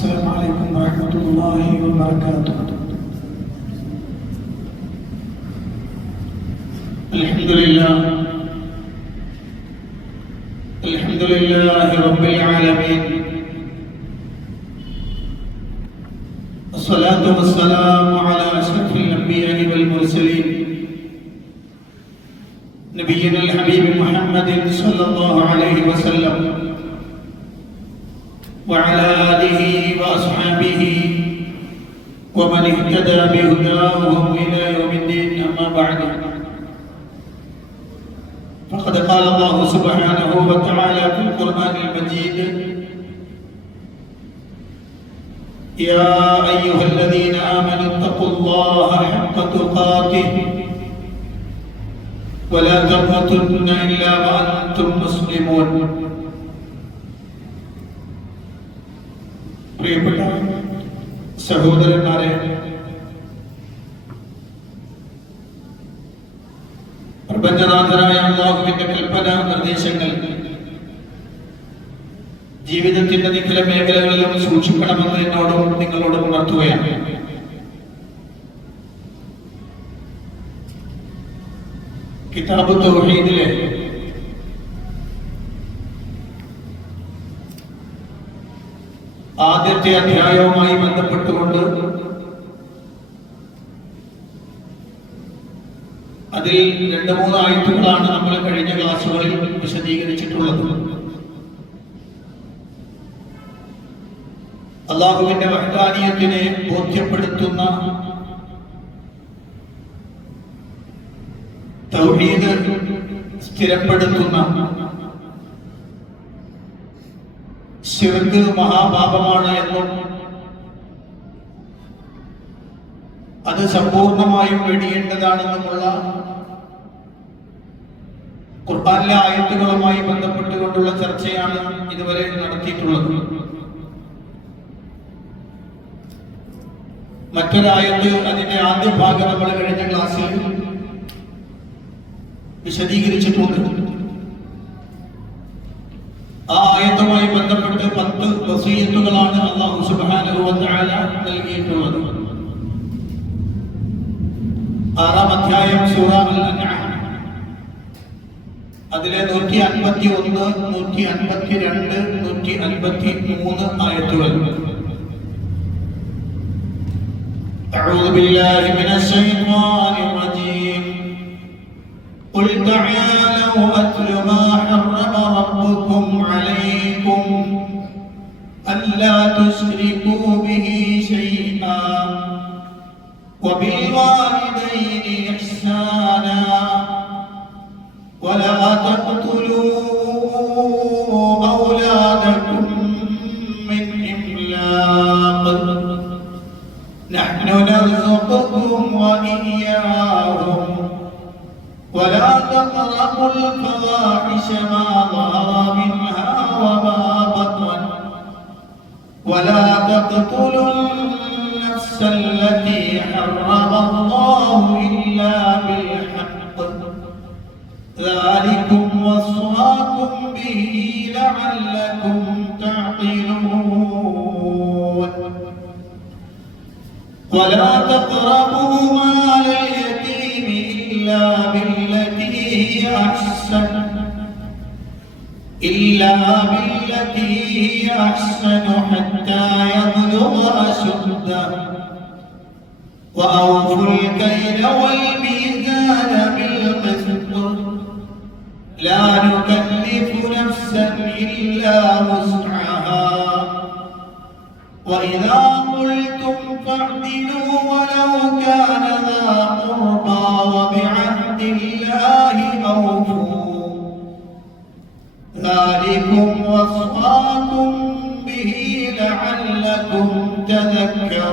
السلام عليكم ورحمة الله وبركاته. الحمد لله رب العالمين، الصلاة والسلام على أشرف الأنبياء والمرسلين نبينا الحبيب محمد صلى الله عليه وسلم وعلى آله وأصحابه ومن اهتدى بهداهم إلى يوم الدين. أما بعد، فقد قال الله سبحانه وتعالى في القرآن المجيد: يا أيها الذين آمنوا اتقوا الله حق تقاته ولا تموتن إلا وأنتم مسلمون. പ്രിയപ്പെട്ട സഹോദരന്മാരെ, പ്രപഞ്ചനാഥനായ അല്ലാഹുവിന്റെ കൽപ്പന നിർദ്ദേശങ്ങൾ ജീവിതത്തിന്റെ നിഖില മേഖലകളിലും സൂക്ഷിക്കണമെന്ന് എന്നോടും നിങ്ങളോടും ഉണർത്തുകയാണ്. കിതാബ് തൗഹീദിലെ ആദ്യത്തെ അധ്യായവുമായി ബന്ധപ്പെട്ടുകൊണ്ട് അതിൽ 2-3 ആയത്തുകളാണ് നമ്മൾ കഴിഞ്ഞ ക്ലാസ്സുകളിൽ വിശദീകരിച്ചിട്ടുള്ളത്. അല്ലാഹുവിന്റെ വഹ്ദാനിയത്തിനെ ബോധ്യപ്പെടുത്തുന്ന തൗഹീദ് സ്ഥിരപ്പെടുത്തുന്ന ശിർക്ക് മഹാപാപമാണ് എന്നും അത് സമ്പൂർണമായും വെടിയേണ്ടതാണെന്നുമുള്ള ഖുർആനിലെ ആയത്തുകളുമായി ബന്ധപ്പെട്ടുകൊണ്ടുള്ള ചർച്ചയാണ് ഇതുവരെ നടത്തിയിട്ടുള്ളത്. മറ്റൊരായത്ത്, അതിന്റെ ആദ്യ ഭാഗം നമ്മൾ കഴിഞ്ഞ ക്ലാസ്സിൽ വിശദീകരിച്ചിട്ടുണ്ട്. ആ ആയത്തുമായി ബന്ധപ്പെട്ട് 10 വസീയത്തുകളാണ് അല്ലാഹു സുബ്ഹാനഹു വ തആല നൽകിയിട്ടുള്ളത്. 6-ാം അധ്യായം സൂറ അൽ-അൻആം, അതിലെ 151, 152, 153 ആയത്തുകൾ. أعوذ بالله من الشيطان الرجيم. قل تعالوا أتل ما حرم ربكم عليكم ألا تشركوا به شيئا وبالوالدين إحسانا ولا تقتلوا أولادكم من إملاق نحن نرزقكم وإياهم ولا تقربوا الفواحش ما ظهر منها وما بطن ولا تقتلوا النفس التي حرم الله إلا بالحق ذلكم وصاكم به لعلكم تعقلون ولا تقربوا مال اليتيم إلا بالتي هي أحسن حتى يبلغ أشده وأوفوا الكيل والميزان بالقسط لا نكلف نفسا إلا وسعها وإذا قلتم فاعدلوا ولو كان ذا قربى وبعهد الله أوفوا ذلكم وصاكم به لعلكم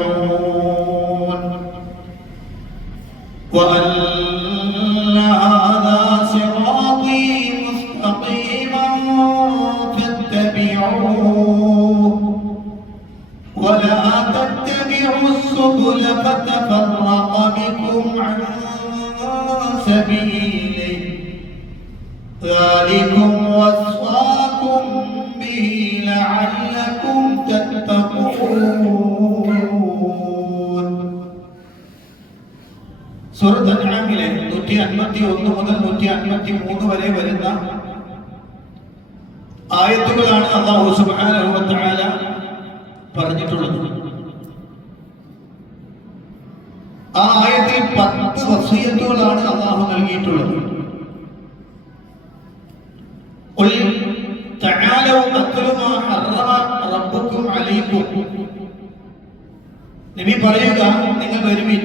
تذكرون وأن هذا صراطي مستقيما فاتبعوه ولا تتبعوا السبل فتفرق بكم عن سبيله ذلكم وصاكم به لعلكم تتقون സൂറത്ത് അൻആമിലെ 151 മുതൽ 153 വരെ വരുന്ന ആയത്തുകളാണ് അല്ലാഹു സുബ്ഹാനഹു വ തആല പറഞ്ഞിട്ടുള്ളത്. ആ ആയത്തിൽ 10 വസിയത്തുകളാണ് അല്ലാഹു നൽകിയിട്ടുള്ളത്. ഖുൽ തആലൂ അത്ലു മാ ഹറമ റബ്ബുക്കും അലൈക്കും. നബി പറയുക, നിങ്ങൾ വരുവിൻ,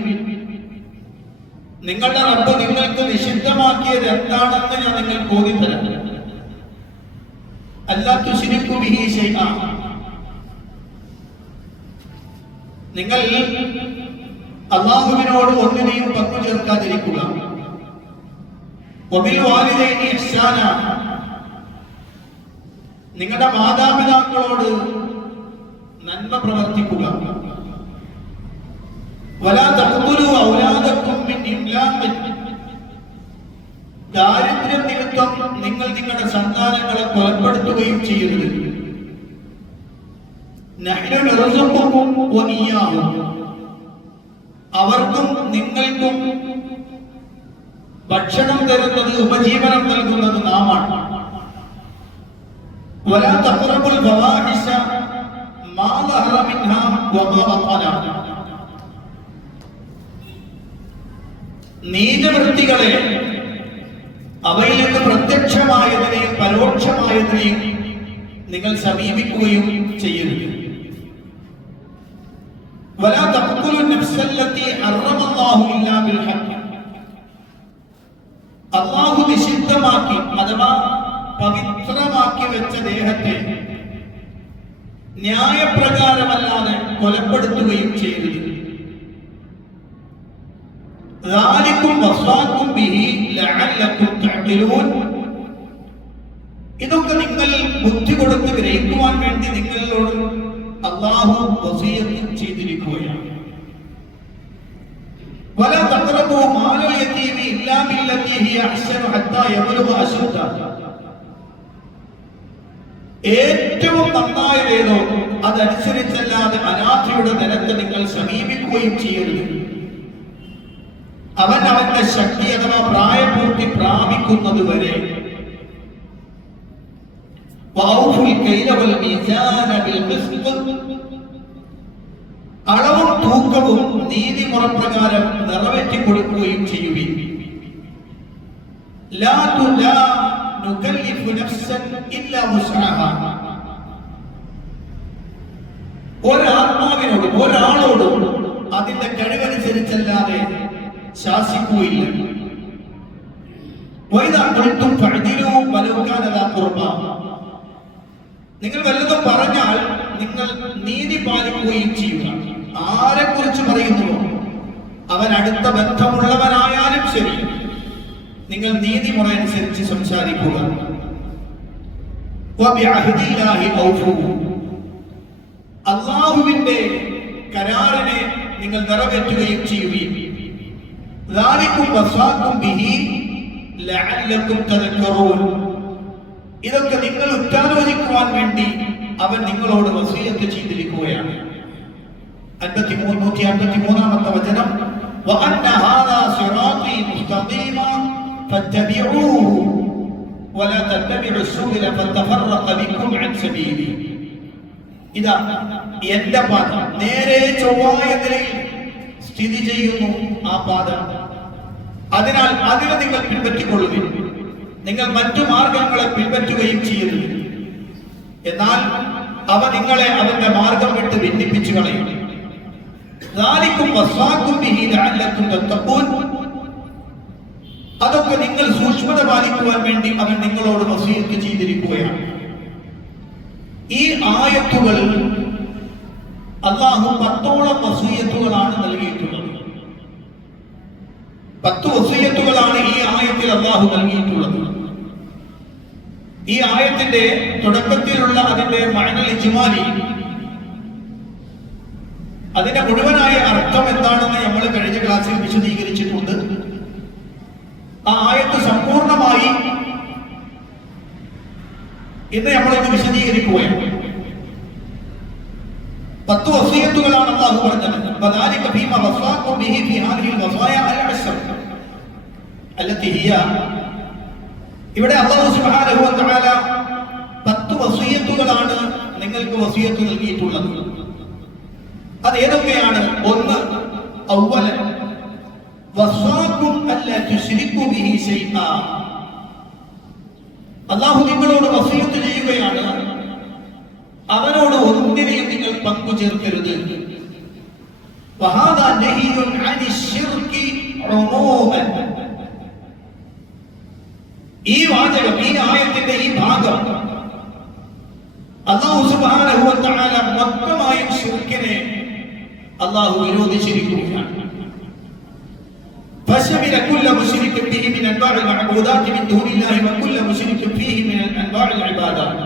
നിങ്ങളുടെ റബ്ബ് നിങ്ങൾക്ക് നിഷിദ്ധമാക്കിയത് എന്താണെന്ന് ഞാൻ നിങ്ങൾക്ക് ഓതിത്തരാം. അല്ലാ തുശ്രികൂ ബിഹി ശൈഅ. നിങ്ങൾ അല്ലാഹുവിനോട് ഒന്നിനെയും പങ്കു ചേർക്കാതിരിക്കുക. വബിൽ വാലിദൈനി ഇഹ്സാന. നിങ്ങളുടെ മാതാപിതാക്കളോട് നന്മ പ്രവർത്തിക്കുക. വലാ തഖ്തുലൂ ഔലാദക്കും മിൻ ഇംലാഖ്. ദാരിദ്ര്യം നിമിത്തം നിങ്ങൾ നിങ്ങളുടെ സന്താനങ്ങളെ കൊലപ്പെടുത്തുകയും ചെയ്യരുത്. നഹ്നു നർസുഖുക്കും വഇയ്യാഹും. അവർക്കും നിങ്ങൾക്കും ഭക്ഷണം തരുന്നത്, ഉപജീവനം നൽകുന്നത് നാമാണ്. വലാ തഖ്റബുൽ ഫവാഹിശ മാ ദഹറ മിൻഹാ വമാ ബഖന. നീചവൃത്തികളെ, അവയിൽ നിന്ന് പ്രത്യക്ഷമായതിനെയും പരോക്ഷമായതിനെയും നിങ്ങൾ സമീപിക്കുകയും ചെയ്യരുത്. വലാ തഖ്തുലു നഫ്സല്ലതി ഹറമല്ലാഹു ഇല്ലാ ബിൽ ഹഖ്. അല്ലാഹു നിഷിദ്ധമാക്കി അഥവാ പവിത്രമാക്കി വെച്ച ദേഹത്തെ ന്യായപ്രകാരമല്ലാതെ കൊലപ്പെടുത്തുകയും ചെയ്യരുത്. ذَلِكُمْ وَصَّاكُمْ بِهِ لَعَلَّكُمْ تَعْقِلُونَ. ഇതൊക്കെ നിങ്ങൾ ബുദ്ധി കൊടുത്ത് ഗ്രഹിക്കുവാൻ വേണ്ടി നിങ്ങളോട് അല്ലാഹു വസിയത്ത് ചെയ്തിരിക്കുകയാണ്. وَلَا تَقْرَبُوا مَالَ الْيَتِيمِ إِلَّا بِالَّتِي هِيَ أَحْسَنُ حَتَّى يَبْلُغَ أَشُدَّهُ. ഏറ്റവും നന്നായതേതോ അതനുസരിച്ചല്ലാതെ അനാഥയുടെ ധനത്തെ നിങ്ങൾ സമീപിക്കുകയും ചെയ്യരുത്. അവൻ അവന്റെ ശക്തി അഥവാ പ്രായപൂർത്തി പ്രാപിക്കുന്നത് വരെ. അളവും തൂക്കവും നീതിമുറപ്രകാരം നിറവേറ്റി കൊടുക്കുകയും ചെയ്യുവിൻ. ഒരാത്മാവിനോടും ഒരാളോടും അതിന്റെ കഴിവനുസരിച്ചല്ലാതെ ശാസിക്കുകയില്ല. നിങ്ങൾ വല്ലതും പറഞ്ഞാൽ നിങ്ങൾ നീതി പാലിക്കുകയും ചെയ്യുക. ആരെക്കുറിച്ച് പറയുന്നുവോ അവൻ അടുത്ത ബന്ധമുള്ളവനായാലും ശരി, നിങ്ങൾ നീതിമുറ അനുസരിച്ച് സംസാരിക്കുക. അല്ലാഹുവിന്റെ കരാറിനെ നിങ്ങൾ നിറവേറ്റുകയും ചെയ്യുകയും. ذَلِكُمْ وَصَّاكُمْ بِهِ لَعَلَّكُمْ تَذَكَّرُونَ. ഇതൊക്കെ നിങ്ങൾ ഉറ്റാലോചിക്കുവാൻ വേണ്ടി അവൻ നിങ്ങളോട് വസിയത്ത് ചെയ്തിരിക്കുകയാണ്. 153-ാമത്തെ വചനം, وَأَنَّ هَذَا صِرَاطِي مُسْتَقِيمًا فَاتَّبِعُوهُ وَلَا تَتَّبِعُوا السُّبُلَ فَتَفَرَّقَ بِكُمْ عَنْ سَبِيلِهِ. ഇതാ എന്റെ പാത, നേരെ ചൊവ്വായ നിലയിൽ സ്ഥിതി ചെയ്യുന്നു ആ പാത. അതിനാൽ അതിനെ നിങ്ങൾ പിൻപറ്റിക്കൊള്ളുവിൻ. നിങ്ങൾ മറ്റു മാർഗങ്ങളെ പിൻപറ്റുകയും ചെയ്യരുത്. എന്നാൽ അവ നിങ്ങളെ അവന്റെ മാർഗം വിട്ട് ഭിന്നിപ്പിച്ചു കളയും. ذَلِكُمْ وَصَّاكُمْ بِهِ لَعَلَّكُمْ تَتَّقُونَ. അതൊക്കെ നിങ്ങൾ സൂക്ഷ്മത പാലിക്കുവാൻ വേണ്ടി അവൻ നിങ്ങളോട് വസിയത്ത് ചെയ്തിരിക്കുകയാണ്. ഈ ആയത്തുകൾ അല്ലാഹു 10ഓളം വസിയത്തുകളാണ് നൽകിയിട്ടുള്ളത്. 10 വസിയത്തുകളാണ് ഈ ആയത്തിൽ അല്ലാഹു നൽകിയിട്ടുള്ളത്. ഈ ആയത്തിന്റെ തുടക്കത്തിലുള്ള അതിന്റെ മഅനൽ ഇജ്മാലി, അതിന്റെ മുഴുവനായ അർത്ഥം എന്താണെന്ന് നമ്മൾ കഴിഞ്ഞ ക്ലാസ്സിൽ വിശദീകരിച്ചിട്ടുണ്ട്. ആ ആയത്ത് സമ്പൂർണമായി ഇന്ന് നമ്മളിന്ന് വിശദീകരിക്കുകയാണ്. 10 10 വസിയത്തുകളാണ് അല്ലാഹു പറഞ്ഞത്. വദാലിക ഫീമാ വസാഖും ബിഹി ഫീ ഹാദിഹിൽ വസായ അൽ-അശ്ർ അല്ലതി ഹിയ. ഇവിടെ അല്ലാഹു സുബ്ഹാനഹു വ തആല 10 വസിയത്തുകളാണ് നിങ്ങൾക്ക് വസിയത്ത് നൽകിയിട്ടുള്ളത്. അത് ഏതൊക്കെയാണ്? ഒന്ന്, അവ്വലൻ വസാഖും അല്ലാ തുശ്രികു ബിഹി ശൈആ. അല്ലാഹു നിങ്ങളോട് വസിയത്ത് ചെയ്യുകയാണ്, അവനോട് ഒന്നിനെയും നിങ്ങൾ പങ്കു ചേർക്കരുത്. വഹാദാ നഹിയുൻ അനി ശിർകി ഉമൂമൻ. ഈ വാചകം, ഈ ആയത്തിന്റെ ഈ ഭാഗം അല്ലാഹു സുബ്ഹാനഹു വ തആല മൊത്തമായും ശിർക്കിനെ അല്ലാഹു വിരോധിച്ചിരിക്കുകയാണ്. فشمل كل مشرك به من انواع المعبودات من دون الله وكل مشرك فيه من انواع العبادات.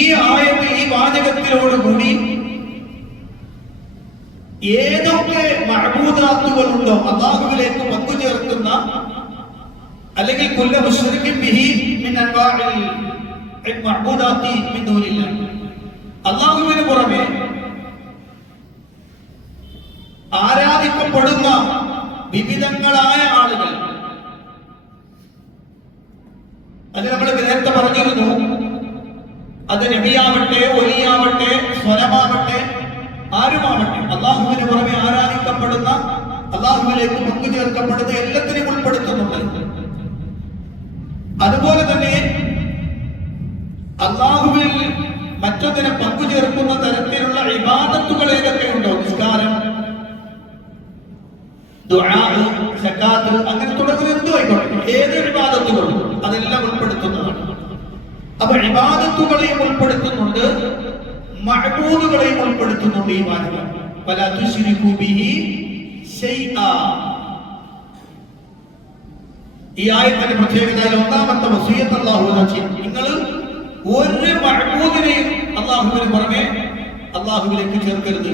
ഈ ആയത്തിൽ, ഈ വാചകത്തിലോടുകൂടി ഏതൊക്കെ മഅബൂദാത്തുകളുണ്ടോ, അല്ലാഹുവിലേക്ക് പങ്കുചേർക്കുന്ന, അല്ലെങ്കിൽ കുല്ല മുശ്രിക്കിൻ ബിഹി മിൻ അൻവാഇൽ മഅബൂദാത്തി മിൻ ദൂനില്ലാഹ്, അല്ലാഹുവിന് പുറമെ ആരാധിക്കപ്പെടുന്ന വിവിധങ്ങളായ ആളുകൾ. അത് നമ്മൾ നേരത്തെ പറഞ്ഞിരുന്നു. അത് നബിയാവട്ടെ, ഒലിയാവട്ടെ, സ്വലമാവട്ടെ, ആരുമാവട്ടെ, അല്ലാഹുവിന് പുറമെ ആരാധിക്കപ്പെടുന്ന, അല്ലാഹുവിലേക്ക് പങ്കുചേർക്കപ്പെടുന്ന എല്ലാത്തിനെയും ഉൾപ്പെടുത്തുന്നുണ്ട്. അതുപോലെ തന്നെ അല്ലാഹുവിൽ മറ്റൊന്നിനെ പങ്കുചേർക്കുന്ന തരത്തിലുള്ള ഇബാദത്തുകൾ ഏതൊക്കെയുണ്ടോ, നിസ്കാരം, ദുആ, സകാത്ത്, അങ്ങനെ തുടങ്ങുന്ന എന്തും ആയിക്കോട്ടെ, ഏത് ഇബാദത്തുകളും അതെല്ലാം ഉൾപ്പെടുത്തുന്നതാണ്. അപ്പൊ ഇബാദത്തുകളെയും ഉൾപ്പെടുത്തുന്നുണ്ട്, മഅബൂദുകളെയും ഉൾപ്പെടുത്തുന്നുണ്ട് ഈ വാചകം. വലാ തുശ്രികു ബിഹി ശൈആ. ഈ ആയത്തിന്റെ പ്രത്യേകത, ഒന്നാമത്തെ വസിയത്ത് അല്ലാഹു ചെയ്യും, നിങ്ങൾ ഒരു മഅബൂദിനെയും അല്ലാഹുവിന് പുറമെ അല്ലാഹുവിലേക്ക് ചേർക്കരുത്.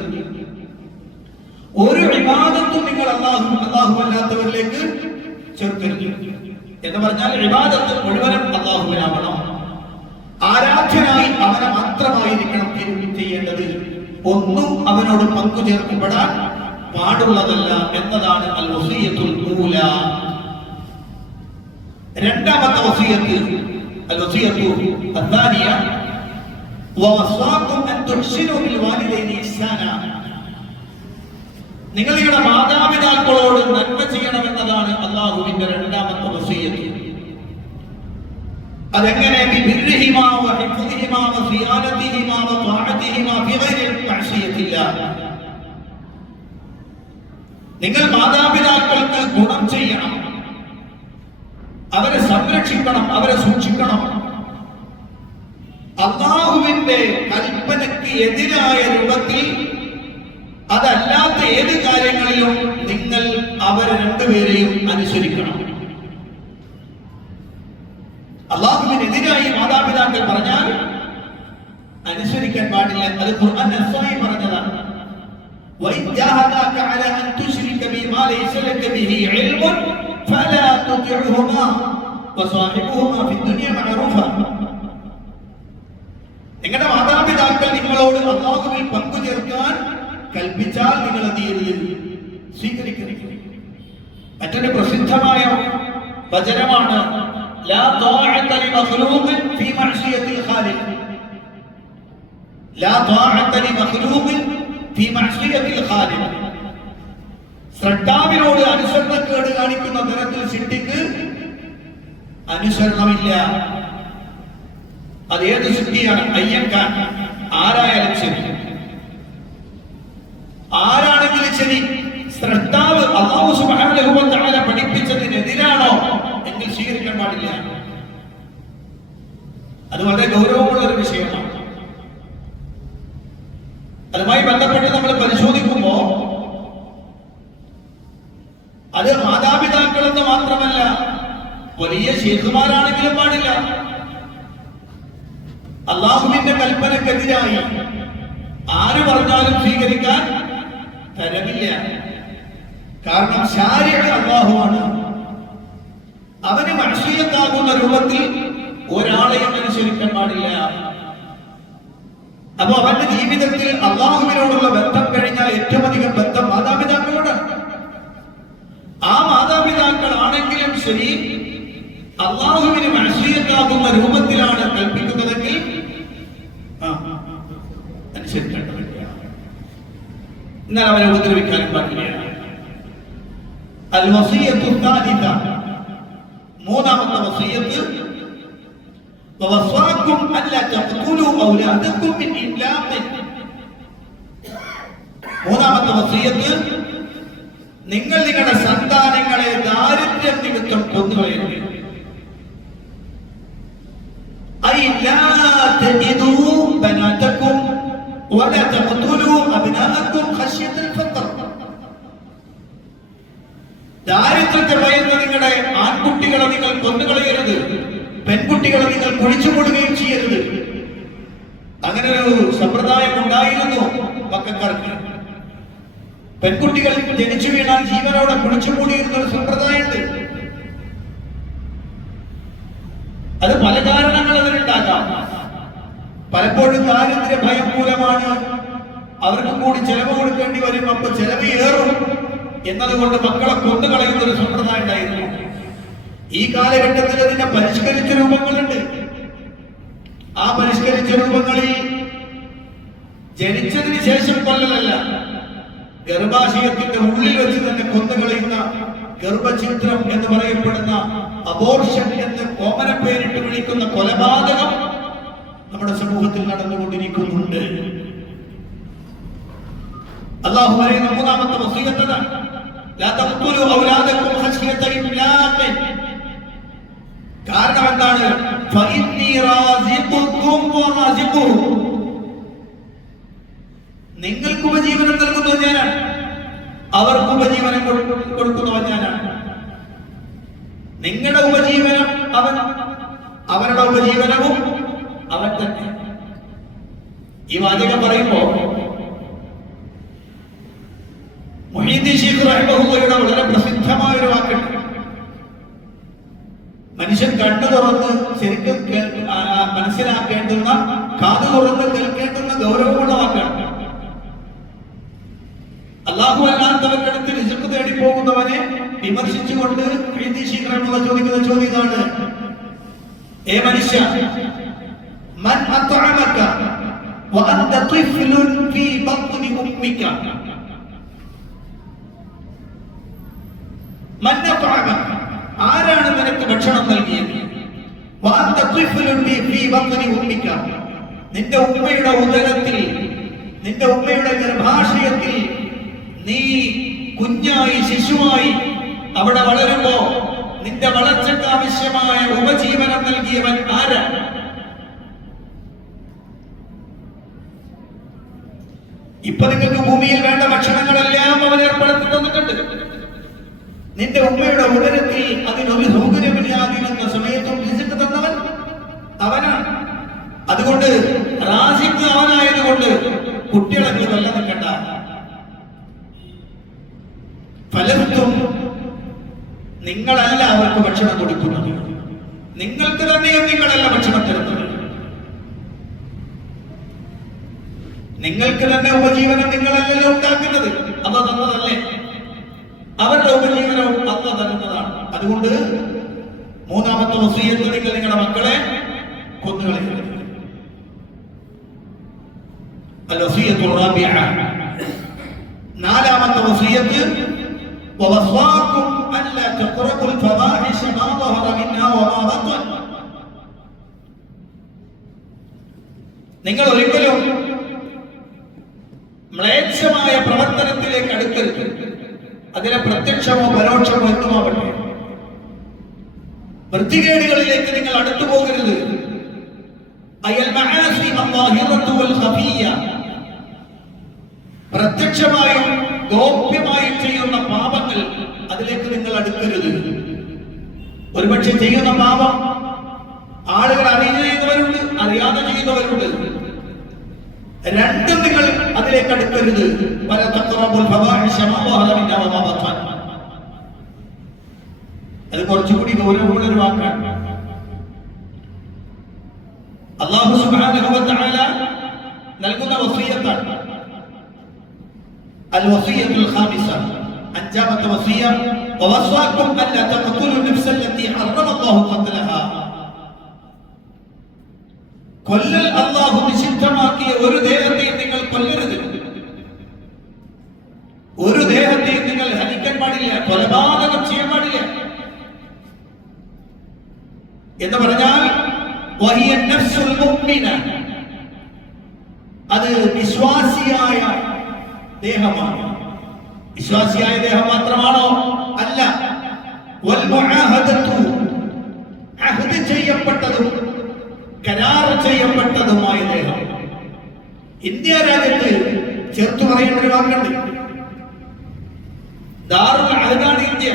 ഒരു ഇബാദത്തും നിങ്ങൾ അല്ലാഹു അല്ലാത്തവരിലേക്ക് ചേർക്കരുത്. എന്ന് പറഞ്ഞാൽ ഇബാദത്ത് മുഴുവനും അല്ലാഹുവിനാവണം, ആരാധ്യനായി അവനെ മാത്രമായിരിക്കണം ചെയ്യേണ്ടത്. ഒന്നും അവനോട് പങ്കു ചേർക്കപ്പെടാൻ പാടുള്ളതല്ല എന്നതാണ് അൽ വസിയത്തുൽ ഊല. രണ്ടാമത്തെ വസിയത്ത് അൽ വസിയത്തു അദ്ദാനിയ വവസാഖും അൻ തുഹ്സിനു ബിൽ വാലിദൈനി ഇഹ്സാന. നിങ്ങൾ നിങ്ങളുടെ മാതാപിതാക്കളോട് നന്മ ചെയ്യണമെന്നതാണ് അല്ലാഹുവിന്റെ രണ്ടാമത്തെ വസിയത്ത്. അതെങ്ങനെ? ബിബിർഹിമാ വഹിഫ്ദിഹിമാ വസിയാനതിഹിമാ വതഅതിഹിമാ ബിഗൈരി മഅസിയത്തില്ലാഹ്. നിങ്ങൾ മാതാപിതാക്കൾക്ക് ഗുണം ചെയ്യണം, അവരെ സംരക്ഷിക്കണം, അവരെ സൂക്ഷിക്കണം. അല്ലാഹുവിന്റെ കൽപ്പനയ്ക്ക് എതിരായ രൂപത്തിൽ, അതല്ലാത്ത ഏത് കാര്യങ്ങളിലും നിങ്ങൾ അവരെ രണ്ടുപേരെയും അനുസരിക്കണം. അല്ലാഹുവിനെതിരായി മാതാപിതാക്കൾ പറഞ്ഞാൽ അനുസരിക്കാൻ പാടില്ല. അത് ഖുർആൻ നസ്സായി പറഞ്ഞതാണ്. وَإِنْ جَاهَدَاكَ عَلَى أَنْ تُشْرِكَ بِي مَا لَيْسَ لَكَ بِهِ عِلْمٌ فَلَا تُطِعْهُمَا وَصَاحِبْهُمَا فِي الدُّنْيَا مَعْرُوفًا. നിങ്ങളുടെ മാതാപിതാക്കൾ നിങ്ങളോട് അല്ലാഹുവിൽ പങ്കുചേർക്കാൻ കൽപ്പിച്ചാൽ നിങ്ങൾ അത് സ്വീകരിക്കണം. മറ്റൊരു പ്രസിദ്ധമായ വചനമാണ് ലാ ത്വാഅത ലിമഖ്ലൂഖിൻ ഫീ മഅസിയത്തിൽ ഖാലിഖ്. ലാ ത്വാഅത ലിമഖ്ലൂഖിൻ ഫീ മഅസിയത്തിൽ ഖാലിഖ്. സൃഷ്ടാവിനോട് അനുസരണക്കേട് കാണിക്കുന്ന തരത്തിൽ സൃഷ്ടിക്ക് അനുസരണമില്ല. അത് ഏത് സൃഷ്ടിയാണ്? അയ്യക്കാൻ ആരായാലും ശരി, ആരാണെങ്കിലും ശരി, സൃഷ്ടാവ് അല്ലാഹു സുബ്ഹാനഹു വ തആല പഠിപ്പിച്ചതിനെതിരാണോ എങ്കിൽ സ്വീകരിക്കാൻ പാടില്ല. അത് വളരെ ഗൗരവമുള്ള ഒരു വിഷയമാണ്. അതുമായി ബന്ധപ്പെട്ട് നമ്മൾ പരിശോധിക്കുമ്പോ അത് മാതാപിതാക്കളെന്ന് മാത്രമല്ല, വലിയ ശൈഖുമാരാണെങ്കിലും പാടില്ല. അല്ലാഹുവിന്റെ കൽപ്പനക്കെതിരായി ആര് പറഞ്ഞാലും സ്വീകരിക്കാൻ തരമില്ല. കാരണം ശാരിഅ് അല്ലാഹുവാണ്. അവന് മഅസിയത്താകുന്ന രൂപത്തിൽ ഒരാളെയും അനുസരിക്കാൻ പാടില്ല. അപ്പൊ അവന്റെ ജീവിതത്തിൽ അള്ളാഹുവിനോടുള്ള ബന്ധം കഴിഞ്ഞാൽ ഏറ്റവും അധികം ബന്ധം മാതാപിതാക്കളോടാണ്. ആ മാതാപിതാക്കളാണെങ്കിലും ശരി അള്ളാഹുവിന് മഅസിയത്താകുന്ന രൂപത്തിലാണ് കൽപ്പിക്കുന്നതെങ്കിൽ അനുസരിക്കേണ്ടത്. എന്നാൽ അവരെ ഉപദ്രവിക്കാനും പാടില്ല. അൽ വസിയ്യത്തു സാലിസ, മൂന്നാമത്തെ വസിയ്യത്ത്, വവസ്വാകും അല്ലാ തഖ്തുലു ഔലാദകും മിൻ ഇംലാഖ്. മൂന്നാമത്തെ വസിയ്യത്ത്, നിങ്ങൾ നിങ്ങളുടെ സന്താനങ്ങളെ ദാരിദ്ര്യം നിമിത്തം കൊന്നുകളയരുത്. ഐ ലാ തജിദു ബനാതകും വലാ തഖ്തുലു അബ്നാഅകും ഖശ്യത്തൽ ഫഖർ. ദാരിദ്ര്യത്തെ ഭയന്ന് നിങ്ങളുടെ ആൺകുട്ടികളെ നിങ്ങൾ കൊന്നുകളയരുത്, പെൺകുട്ടികളെ നിങ്ങൾ കുഴിച്ചുമൂടുകയും ചെയ്യരുത്. അങ്ങനെ ഒരു സമ്പ്രദായം ഉണ്ടായിരുന്നു മക്കക്കാർക്ക്. പെൺകുട്ടികൾ ജനിച്ചു വീണാൽ ജീവനോടെ കുഴിച്ചുമൂടിയിരുന്ന ഒരു സമ്പ്രദായമുണ്ട്. അത് പല കാരണങ്ങൾ അതിനുണ്ടാകാം. പലപ്പോഴും ദാരിദ്ര്യ ഭയം മൂലമാണ്, അവർക്ക് കൂടി ചെലവ് കൊടുക്കേണ്ടി വരും, അപ്പൊ ചെലവ് ഏറും എന്നതുകൊണ്ട് മക്കളെ കൊന്നുകളയുന്ന ഒരു സമ്പ്രദായം ഉണ്ടായിരുന്നു. ഈ കാലഘട്ടത്തിൽ അതിന്റെ പരിഷ്കരിച്ച രൂപങ്ങളുണ്ട്. ആ പരിഷ്കരിച്ച രൂപങ്ങളിൽ ജനിച്ചതിന് ശേഷം കൊല്ലലല്ല, ഗർഭാശയത്തിന്റെ ഉള്ളിൽ വെച്ച് തന്നെ കൊന്നുകളയുന്ന ഗർഭചിത്രം എന്ന് പറയപ്പെടുന്ന അബോർഷൻ എന്ന് കോമന പേരിട്ട് വിളിക്കുന്ന കൊലപാതകം നമ്മുടെ സമൂഹത്തിൽ നടന്നുകൊണ്ടിരിക്കുന്നുണ്ട്. അല്ലാഹു പറയുന്ന മൂന്നാമത്തെ വസിയ്യത്ത് ലാ തഖ്തുലു ഔലാദകും ഖശ്യത ഇംലാഖ്. കാരണം എന്താണ്? ഫഇന്നി റാസിഖുകും വറാസിഖുഹു. നിങ്ങൾക്ക് ഉപജീവനം നൽകുന്നത് ഞാനാണ്, അവർക്ക് ഉപജീവനം കൊടുക്കുന്നവൻ ഞാനാണ്. നിങ്ങളുടെ ഉപജീവനം അവൻ, അവരുടെ ഉപജീവനവും അവൻ തന്നെ. ഈ വാചകം പറയുമ്പോ മുഹീദ്ദീൻ ശൈഖ് റഹിമഹുള്ളയുടെ വളരെ പ്രസിദ്ധമായ ഒരു വാക്കുണ്ട്. മനുഷ്യൻ കണ്ണു തുറന്ന് ശരിക്കും മനസ്സിലാക്കേണ്ടുന്ന, കാതു തുറന്ന് കേൾക്കേണ്ടുന്ന ഗൗരവമുള്ള വാക്കാണ്. അല്ലാഹു അല്ലാത്തവരുടെ അടുത്ത് റിസ്ക് തേടി പോകുന്നവനെ വിമർശിച്ചുകൊണ്ട് മുഹീദ്ദീൻ ശൈഖ് റഹിമഹുള്ള ചോദിക്കുന്ന ചോദ്യം ഇതാണ്: ഏ മനുഷ്യ, മൻ അത്അമക വഅന്ത ത്വിഫ്ലുൻ ഫീ ബത്നി ഉമ്മിക. മൻ അത്അമക, ആരാണ് നിനക്ക് ഭക്ഷണം നൽകിയത്? വഅന്ത ത്വിഫ്ലുൻ ഫീ ബത്നി ഉമ്മിക, നിന്റെ ഉമ്മയുടെ ഉദരത്തിൽ, നിന്റെ ഉമ്മയുടെ ഗർഭാശയത്തിൽ നീ കുഞ്ഞായി, ശിശുവായി അവിടെ വളരുമ്പോ നിന്റെ വളർച്ചയ്ക്ക് ആവശ്യമായ ഉപജീവനം നൽകിയവൻ ആരാണ്? ഇപ്പൊ നിങ്ങൾക്ക് ഭൂമിയിൽ വേണ്ട ഭക്ഷണങ്ങളെല്ലാം അവൻ ഏർപ്പെടുത്തി തന്നിട്ടുണ്ട്. നിന്റെ ഉമ്മയുടെ ഉദരത്തിൽ അതിനൊരു സൗകര്യമില്ലാതിരുന്ന സമയത്തും റിസ്ക് തന്നവൻ അവനാണ്. അതുകൊണ്ട് റാസിഖ് അവനായതുകൊണ്ട് കുട്ടികളെ കൊല്ല നിൽക്കണ്ട. ഫലത്തും നിങ്ങളല്ല അവർക്ക് ഭക്ഷണം കൊടുക്കുന്നത്, നിങ്ങൾക്ക് തന്നെയും നിങ്ങളല്ല ഭക്ഷണം തരുന്നത്. നിങ്ങൾക്ക് തന്നെ ഉപജീവനം നിങ്ങളല്ലല്ലോ ഉണ്ടാക്കുന്നത്, അത് തന്നതല്ലേ. അവരുടെ ഉപജീവനവും അന്ന് തരുന്നതാണ്. അതുകൊണ്ട് മൂന്നാമത്തെ വസിയ്യത്ത്, നിങ്ങൾ നിങ്ങളുടെ മക്കളെ കൊന്നുകളയരുത്. അൽ വസിയ്യത്തു റാബിഅ, നാലാമത്തെ വസിയ്യത്ത്, വവസ്വാകും അല്ലാ തഖറബുൽ ഫവാഹിശ മാ ളഹറ മിൻഹാ വമാ ബത്തൻ. നിങ്ങൾ ഒരിക്കലും മ്ലേച്ഛമായ പ്രവർത്തനത്തിലേക്ക് അടുക്കരുത്. അതിനെ പ്രത്യക്ഷമോ പരോക്ഷമോ എന്തുമാവട്ടെ, വൃത്തികേടുകളിലേക്ക് നിങ്ങൾ അടുത്തു പോകരുത്. അയൽ മആസി അല്ലാഹിറത്തു വൽ ഖഫിയ്യ, പ്രത്യക്ഷമായും ഗോപ്യമായും ചെയ്യുന്ന പാപങ്ങൾ, അതിലേക്ക് നിങ്ങൾ അടുക്കരുത്. ഒരുപക്ഷെ ചെയ്യുന്ന പാപം ആളുകൾ അറിഞ്ഞു ചെയ്യുന്നവരുണ്ട്, അറിയാതെ ചെയ്യുന്നവരുണ്ട്. രണ്ടും നിങ്ങൾ അതിലേക്ക് അടുക്കരുത്. അത് കുറച്ചുകൂടി ഗൗരവമുള്ള ഒരു വാക്കാണ്. അല്ലാഹു സുബ്ഹാനഹു വ തആല നൽകുന്ന വസിയ്യത്താണ്. അൽ വസിയ്യത്തുൽ ഖാമിസ, അഞ്ചാമത്തെ വസിയ്യ, വവസ്വാക്കും അല്ലാ തഖ്തുലു നഫ്സല്ലതി ഹറമല്ലാഹു ഖത്ലഹാ. കൊല്ലൽ അല്ലാഹു നിഷിദ്ധമാക്കിയ ഒരു ദേഹത്തെയും നിങ്ങൾ കൊല്ലരുത്. ഒരു ദേഹത്തെയും നിങ്ങൾ ഹനിക്കാൻ പാടില്ല, കൊലപാതകം ചെയ്യാൻ പാടില്ല. എന്ന് പറഞ്ഞാൽ വഹിയ നഫ്സുൽ മുഅ്മിന, അത് വിശ്വാസിയായ ദേഹമാണ്. വിശ്വാസിയായ ദേഹം മാത്രമാണോ? അല്ല. വൽ മുആഹദതു, അഹദ് ചെയ്യപ്പെട്ടതും കരാർ ചെയ്യപ്പെട്ടതുമായ ദേഹം. ഇന്ത്യ രാജ്യത്ത് ചേർത്ത് പറയേണ്ട ഒരു വാക്കുണ്ട്, ദാറുൽ അഹദാണ് ഇന്ത്യ.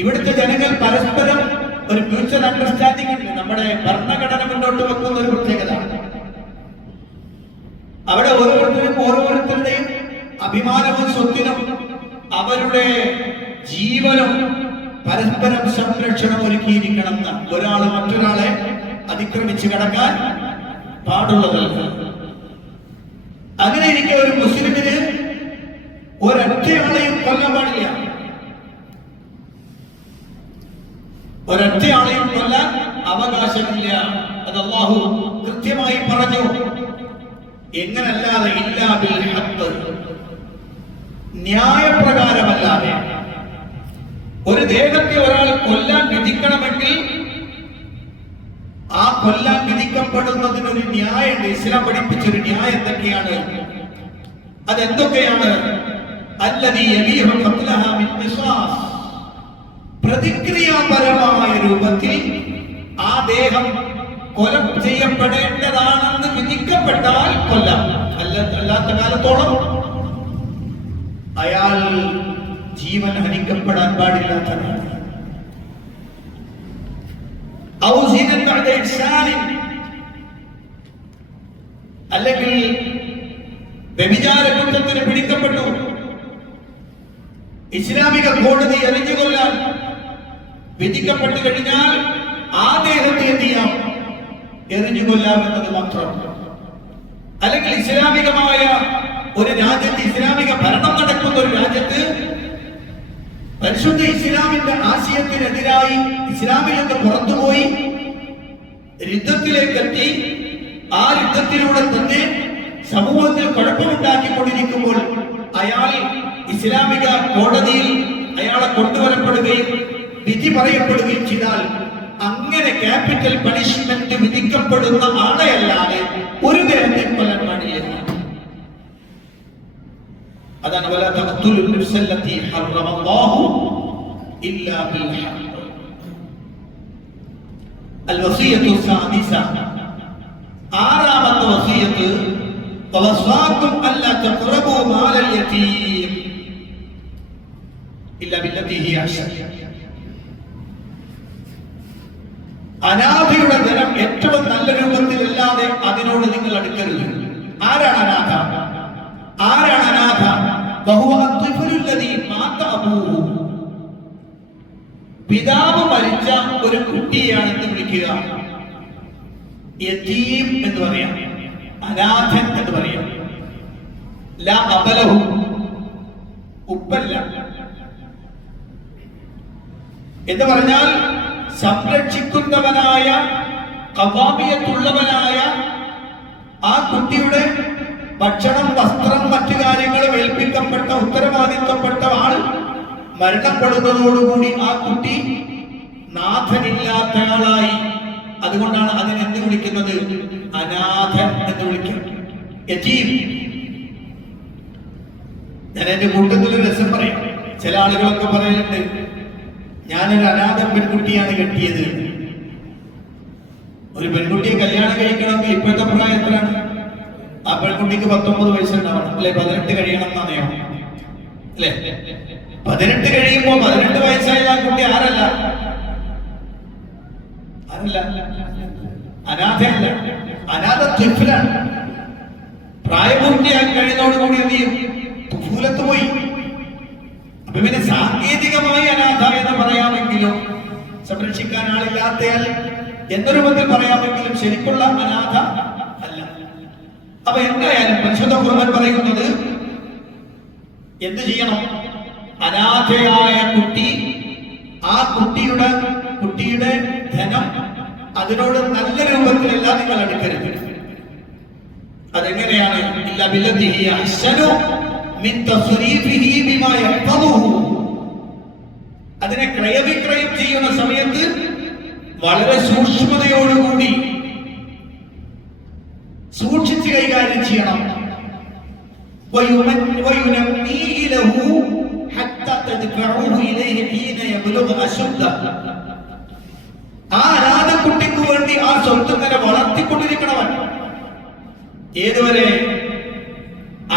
ഇവിടുത്തെ ജനങ്ങൾ പരസ്പരം ഒരു മ്യൂച്വൽ അണ്ടർസ്റ്റാൻഡിംഗ് ഉണ്ട്. നമ്മുടെ ഭരണഘടന മുന്നോട്ട് വെക്കുന്ന ഒരു പ്രത്യേകത, അവിടെ ഓരോരുത്തരുടെയും അഭിമാനവും സ്വത്തിനും അവരുടെ ജീവനും പരസ്പരം സംരക്ഷണം ഒരുക്കിയിരിക്കണം. ഒരാൾ മറ്റൊരാളെ അതിക്രമിച്ച് കടക്കാൻ പാടുള്ളതല്ല. അങ്ങനെ ഇരിക്കെ ഒരു മുസ്ലിമിന് ഒരൊറ്റയാളെയും കൊല്ലാൻ പാടില്ല. ഒരൊറ്റയാളെയും കൊല്ലാൻ അവകാശമില്ല. അത് അല്ലാഹു കൃത്യമായി പറഞ്ഞു. എങ്ങനല്ലാതെ? ഇല്ലാ ബിൽ ഹഖ്, ന്യായപ്രകാരമല്ലാതെ. ഒരു ദേഹത്തെ ഒരാൾ കൊല്ലാൻ വിധിക്കണമെങ്കിൽ ആ കൊല്ലാൻ വിധിക്കപ്പെടുന്നതിനൊരു ന്യായമുണ്ട്. ഇസ്ലാം പഠിപ്പിച്ചൊരു ന്യായം എന്തൊക്കെയാണ്? അതെന്തൊക്കെയാണ്? അല്ലദീ യബീഹു ഖത്ലഹാ മിൻ ഖിസാസ്, പ്രതിക്രിയാപരമായ രൂപത്തിൽ ആ ദേഹം കൊല ചെയ്യപ്പെടേണ്ടതാണെന്ന് വിധിക്കപ്പെട്ടാൽ കൊല്ലാം. അല്ലാത്ത കാലത്തോളം അയാൾ ജീവൻ ഹനിക്കപ്പെടാൻ പാടില്ലാത്തതാണ്. അല്ലെങ്കിൽ വ്യഭിചാര കുറ്റത്തിന് പിടിക്കപ്പെട്ടു, ഇസ്ലാമിക കോടതി എറിഞ്ഞു കൊല്ലാൻ വിധിക്കപ്പെട്ടു കഴിഞ്ഞാൽ ആ ദേഹത്തെ എന്ത് ചെയ്യാം? എറിഞ്ഞു കൊല്ലാമെന്നത് മാത്രം. അല്ലെങ്കിൽ ഇസ്ലാമികമായ ഒരു രാജ്യത്ത്, ഇസ്ലാമിക ഭരണം നടക്കുന്ന ഒരു രാജ്യത്ത് പരിശുദ്ധ ഇസ്ലാമിന്റെ ആശയത്തിനെതിരായി ഇസ്ലാമിൽ നിന്ന് പുറത്തുപോയി യുദ്ധത്തിലേക്ക് എത്തി, ആ യുദ്ധത്തിലൂടെ തന്നെ സമൂഹത്തിൽ കുഴപ്പമുണ്ടാക്കിക്കൊണ്ടിരിക്കുമ്പോൾ അയാൾ ഇസ്ലാമിക കോടതിയിൽ അയാളെ കൊണ്ടുവരപ്പെടുകയും വിധി പറയപ്പെടുകയും ചെയ്താൽ അങ്ങനെ ക്യാപിറ്റൽ പണിഷ്മെന്റ് വിധിക്കപ്പെടുന്ന ആളെയല്ലാതെ ഒരു ദേഹത്തെ കൊല്ലാൻ പാടില്ല. അതാണ് വലാ തഖ്തുലു നഫ്സല്ലതി ഹറമല്ലാഹു ഇല്ലാ ബിൽ ഹഖ്. അൽ വസിയ്യത്തു സാദിസ, ആറാമത്തെ വസിയ്യത്ത്, വവസ്വാക്കും അല്ലാ തഖറബു മാലൽ യതീം ഇല്ലാ ബില്ലതി ഹിയ അഹ്സൻ. അനാഥയുടെ ധനം ഏറ്റവും നല്ല രൂപത്തിലല്ലാതെ അതിനോട് നിങ്ങൾ അടുക്കരുത്. ആരാണ് അനാഥ? ആരാണ് അനാഥ? പിതാവ് മരിച്ച ഒരു കുട്ടിയാണ് എന്ന് വിളിക്കുക യതീം എന്ന് പറയാം, അനാഥൻ എന്ന് പറയാം. ലാ അബലഹു, ഉപ്പല്ല എന്ന് പറഞ്ഞാൽ സംരക്ഷിക്കുന്നവനായ, ഖവാബിയത്തുള്ളവനായ ആ കുട്ടിയുടെ ഭക്ഷണം, വസ്ത്രം, മറ്റു കാര്യങ്ങളും ഏൽപ്പിക്കപ്പെട്ട ഉത്തരവാദിത്വപ്പെട്ട ആൾ മരണപ്പെടുന്നതോടുകൂടി ആ കുട്ടി നാഥനില്ലാത്ത ആളായി. അതുകൊണ്ടാണ് അതിനെന്ത് വിളിക്കുന്നത്? അനാഥൻ എന്ന് വിളിക്കുന്നത്, യതീം. ഞാൻ എന്റെ കൂട്ടത്തിൽ ഒരു രസം പറയാം. ചില ആളുകളൊക്കെ പറയുന്നുണ്ട്, ഞാനൊരു അനാഥ പെൺകുട്ടിയാണ് കെട്ടിയത്. ഒരു പെൺകുട്ടിയെ കല്യാണം കഴിക്കണമെങ്കിൽ ഇപ്പോഴത്തെ പ്രായം എത്രയാണ്? ആ പെൺകുട്ടിക്ക് 19 വയസ്സുണ്ടാവണം, അല്ലെ? 18 കഴിയണം എന്നാ നിയമം, അല്ലെ? 18 കഴിയുമ്പോ 18 വയസ്സായ ആ കുട്ടി ആരല്ല? അനാഥയല്ല, അനാഥ ത്വഫിലാണ്. പ്രായപൂർത്തിയായി കഴിയുന്നതോടുകൂടി എന്ത് ചെയ്യും? തുഫൂലത്ത് പോയി. അപ്പൊ പിന്നെ സാങ്കേതികമായി അനാഥ എന്ന് പറയാമെങ്കിലും, സംരക്ഷിക്കാൻ ആളില്ലാത്തയാൽ എന്നൊരു മട്ടിൽ പറയാമെങ്കിലും ശരിക്കുള്ള അനാഥ അല്ല. അപ്പൊ എന്തായാലും പരിശുദ്ധ ഖുർആൻ പറയുന്നത് എന്ത് ചെയ്യണം? അനാഥയായ കുട്ടി, ആ കുട്ടിയുടെ ധനം അതിനോട് നല്ല രൂപത്തിലല്ല നിങ്ങൾ എടുക്കരുത്. അതെങ്ങനെയാണ്? ഇല്ല ബില്ലതി ഹിയ അഹ്സനു മിൻ തസ്രീഫിഹി ബിമാ യഹ്ഫദുഹു. അതിനെ ക്രയവിക്രയം ചെയ്യുന്ന സമയത്ത് വളരെ സൂക്ഷ്മതയോടുകൂടി സൂക്ഷിച്ച് കൈകാര്യം ചെയ്യണം. വയുനമ്മീഹി ലഹു ഹത്താ തദ്ഫഉഹു ഇലൈഹി ഹീന യബ്ലുഗു അശുദ്ധഹു. ആ അനാഥ കുട്ടിക്ക് വേണ്ടി ആ സ്വത്ത് ഇങ്ങനെ വളർത്തിക്കൊണ്ടിരിക്കണവൻ ഏതുവരെ?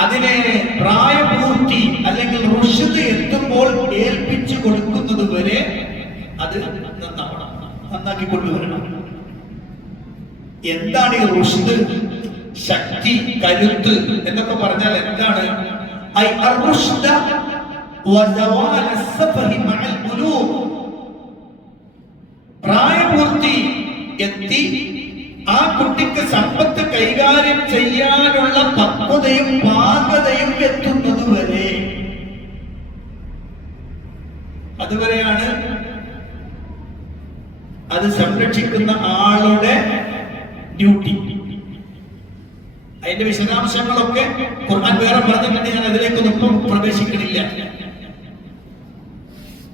അതിനെ പ്രായപൂർത്തി അല്ലെങ്കിൽ റുഷ്ദ് എത്തുമ്പോൾ ഏൽപ്പിച്ചു കൊടുക്കുന്നത് വരെ അത് നന്നാക്കി കൊണ്ടുവരണം. എന്താണ് ഈ റുഷ്ദ്? ശക്തി, കരുത്ത് എന്നൊക്കെ പറഞ്ഞാൽ എന്താണ്? ഐ അർറുഷ്ദ വസവാല സഫഹി മഅൽ ബുലൂഗ്. പ്രായപൂർത്തി എത്തി ആ കുട്ടിക്ക് സമ്പത്ത് കൈകാര്യം ചെയ്യാനുള്ള പക്വതയും പാകതയും എത്തുന്നത് വരെ, അതുവരെയാണ് അത് സംരക്ഷിക്കുന്ന ആളുടെ ഡ്യൂട്ടി. അതിന്റെ വിശദാംശങ്ങളൊക്കെ ഖുർആൻ വേറെ പറഞ്ഞിട്ടുണ്ട്. ഞാൻ അതിലേക്കൊന്നും ഇപ്പം പ്രവേശിക്കണില്ല.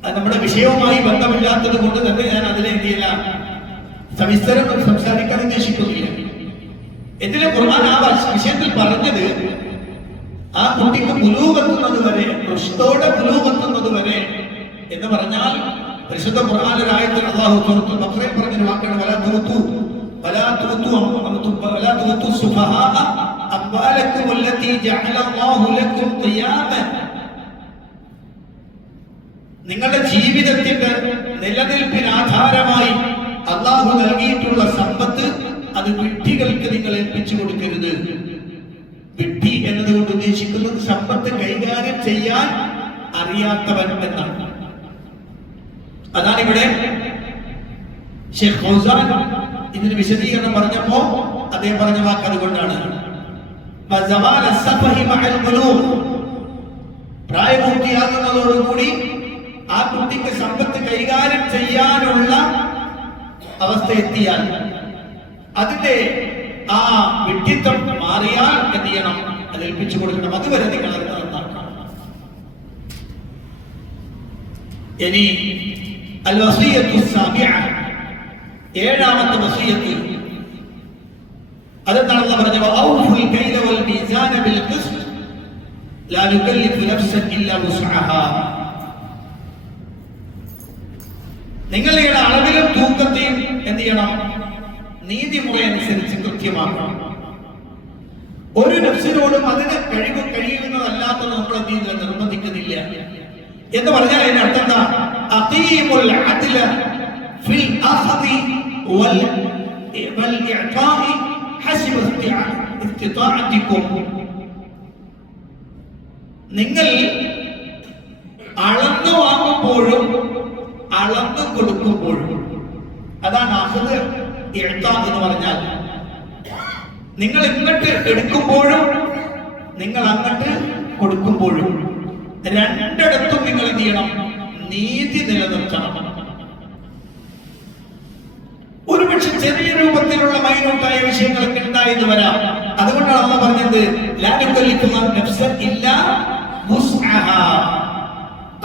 അത് നമ്മുടെ വിഷയവുമായി ബന്ധമില്ലാത്തത് കൊണ്ട് തന്നെ ഞാൻ അതിലെ എന്തില്ല സവിസ്തരം സംസാരിക്കാൻ ഉദ്ദേശിക്കുന്നില്ല. എന്തിനാ ഖുർആൻ ആ വിഷയത്തിൽ പറഞ്ഞത്? ആ കുട്ടിക്ക് ബുലൂഗെത്തുന്നത് വരെ, റുഷ്ദോടെ ബുലൂഗെത്തുന്നത് വരെ എന്ന് പറഞ്ഞാൽ പരിശുദ്ധ ഖുർആനിലെ ആയത്തിൽ അല്ലാഹു സൂറത്തുൽ ബഖറയിൽ പറഞ്ഞ വാക്കാണ് വലാ തൂതു സുഫഹാ അംവാലക്കും അല്ലതി ജഅല അല്ലാഹു ലക്കും ഖിയാമൻ. നിങ്ങളുടെ ജീവിതത്തിന്റെ നിലനിൽപ്പിന് ആധാരമായി അല്ലാഹു നൽകിയിട്ടുള്ള സമ്പത്ത് അത് വിഡ്ഢികൾക്ക് നിങ്ങൾ ഏൽപ്പിച്ചു കൊടുക്കരുത്. വിഡ്ഢി എന്നതുകൊണ്ട് ഉദ്ദേശിക്കുന്നത് സമ്പത്ത് കൈകാര്യം ചെയ്യാൻ അറിയാത്തവൻ എന്നാണ്. അതാണ് ഇവിടെ ഷെയ്ഖ് ഫൗസാൻ ഇതിന് വിശദീകരണം പറഞ്ഞപ്പോ അദ്ദേഹം പറഞ്ഞ വാക്ക് അതുകൊണ്ടാണ്. പ്രായപൂർത്തിയാകുന്നതോടുകൂടി ആ കുട്ടിക്ക് സമ്പത്ത് കൈകാര്യം ചെയ്യാനുള്ള അവസ്ഥ എത്തിയാൽ, അതിന്റെ ആ വിഡ്ഢിത്തം മാറിയാൽ എന്ത് ചെയ്യണം? അത് ഏൽപ്പിച്ചു കൊടുക്കണം. അതുവരെ നിങ്ങൾ അത് നന്നാക്കണം. ഇനി അൽ വസിയ്യത്തു സാബിഅ, ഏഴാമത്തെ വസിയ്യത്ത് അതെന്താണെന്ന് പറഞ്ഞത്? ഔഫുൽ കൈല വൽ മീസാന ബിൽ ഖിസ്ത് ലാ നുകല്ലിഫു നഫ്സൻ ഇല്ലാ വുസ്അഹാ. നിങ്ങളുടെ അളവിലും തൂക്കത്തെയും എന്ത് ചെയ്യണം? നീതിമുറയനുസരിച്ച് കൃത്യമാക്കണം. ഒരു നഫ്സിനോടും അതിന് കഴിയുന്നതല്ലാത്തത് നമ്മൾ എന്ത് ചെയ്യുന്നില്ല, നിർബന്ധിക്കുന്നില്ല. എന്ന് പറഞ്ഞാൽ അതിന്റെ അർത്ഥം എന്താ? അഖീമുൽ അദ്ല ഫിൽ അഖ്ദി വൽ ഇഅതാഇ ഹസ്ബ ഇസ്തിതാഅതികും. നിങ്ങൾ അളന്നു വാങ്ങുമ്പോഴും അളന്നു കൊടുക്കുമ്പോഴും, അതാണ് അഖ്ദ് ഇഅതാ എന്ന് പറഞ്ഞാൽ. നിങ്ങൾ ഇങ്ങോട്ട് എടുക്കുമ്പോഴും നിങ്ങൾ അങ്ങോട്ട് കൊടുക്കുമ്പോഴും രണ്ടിടത്തും നിങ്ങൾ എന്ത് ചെയ്യണം? നീതി നിലനിർത്തണം. ഒരുപക്ഷെ ചെറിയ രൂപത്തിലുള്ള മൈന്യൂട്ടായ വിഷയങ്ങളൊക്കെ ഉണ്ടായെന്ന് വരാം. അതുകൊണ്ടാണ് അല്ലാഹു പറഞ്ഞത് ലാ നുകല്ലിഫു നഫ്സൻ ഇല്ലാ വുസ്അഹാ.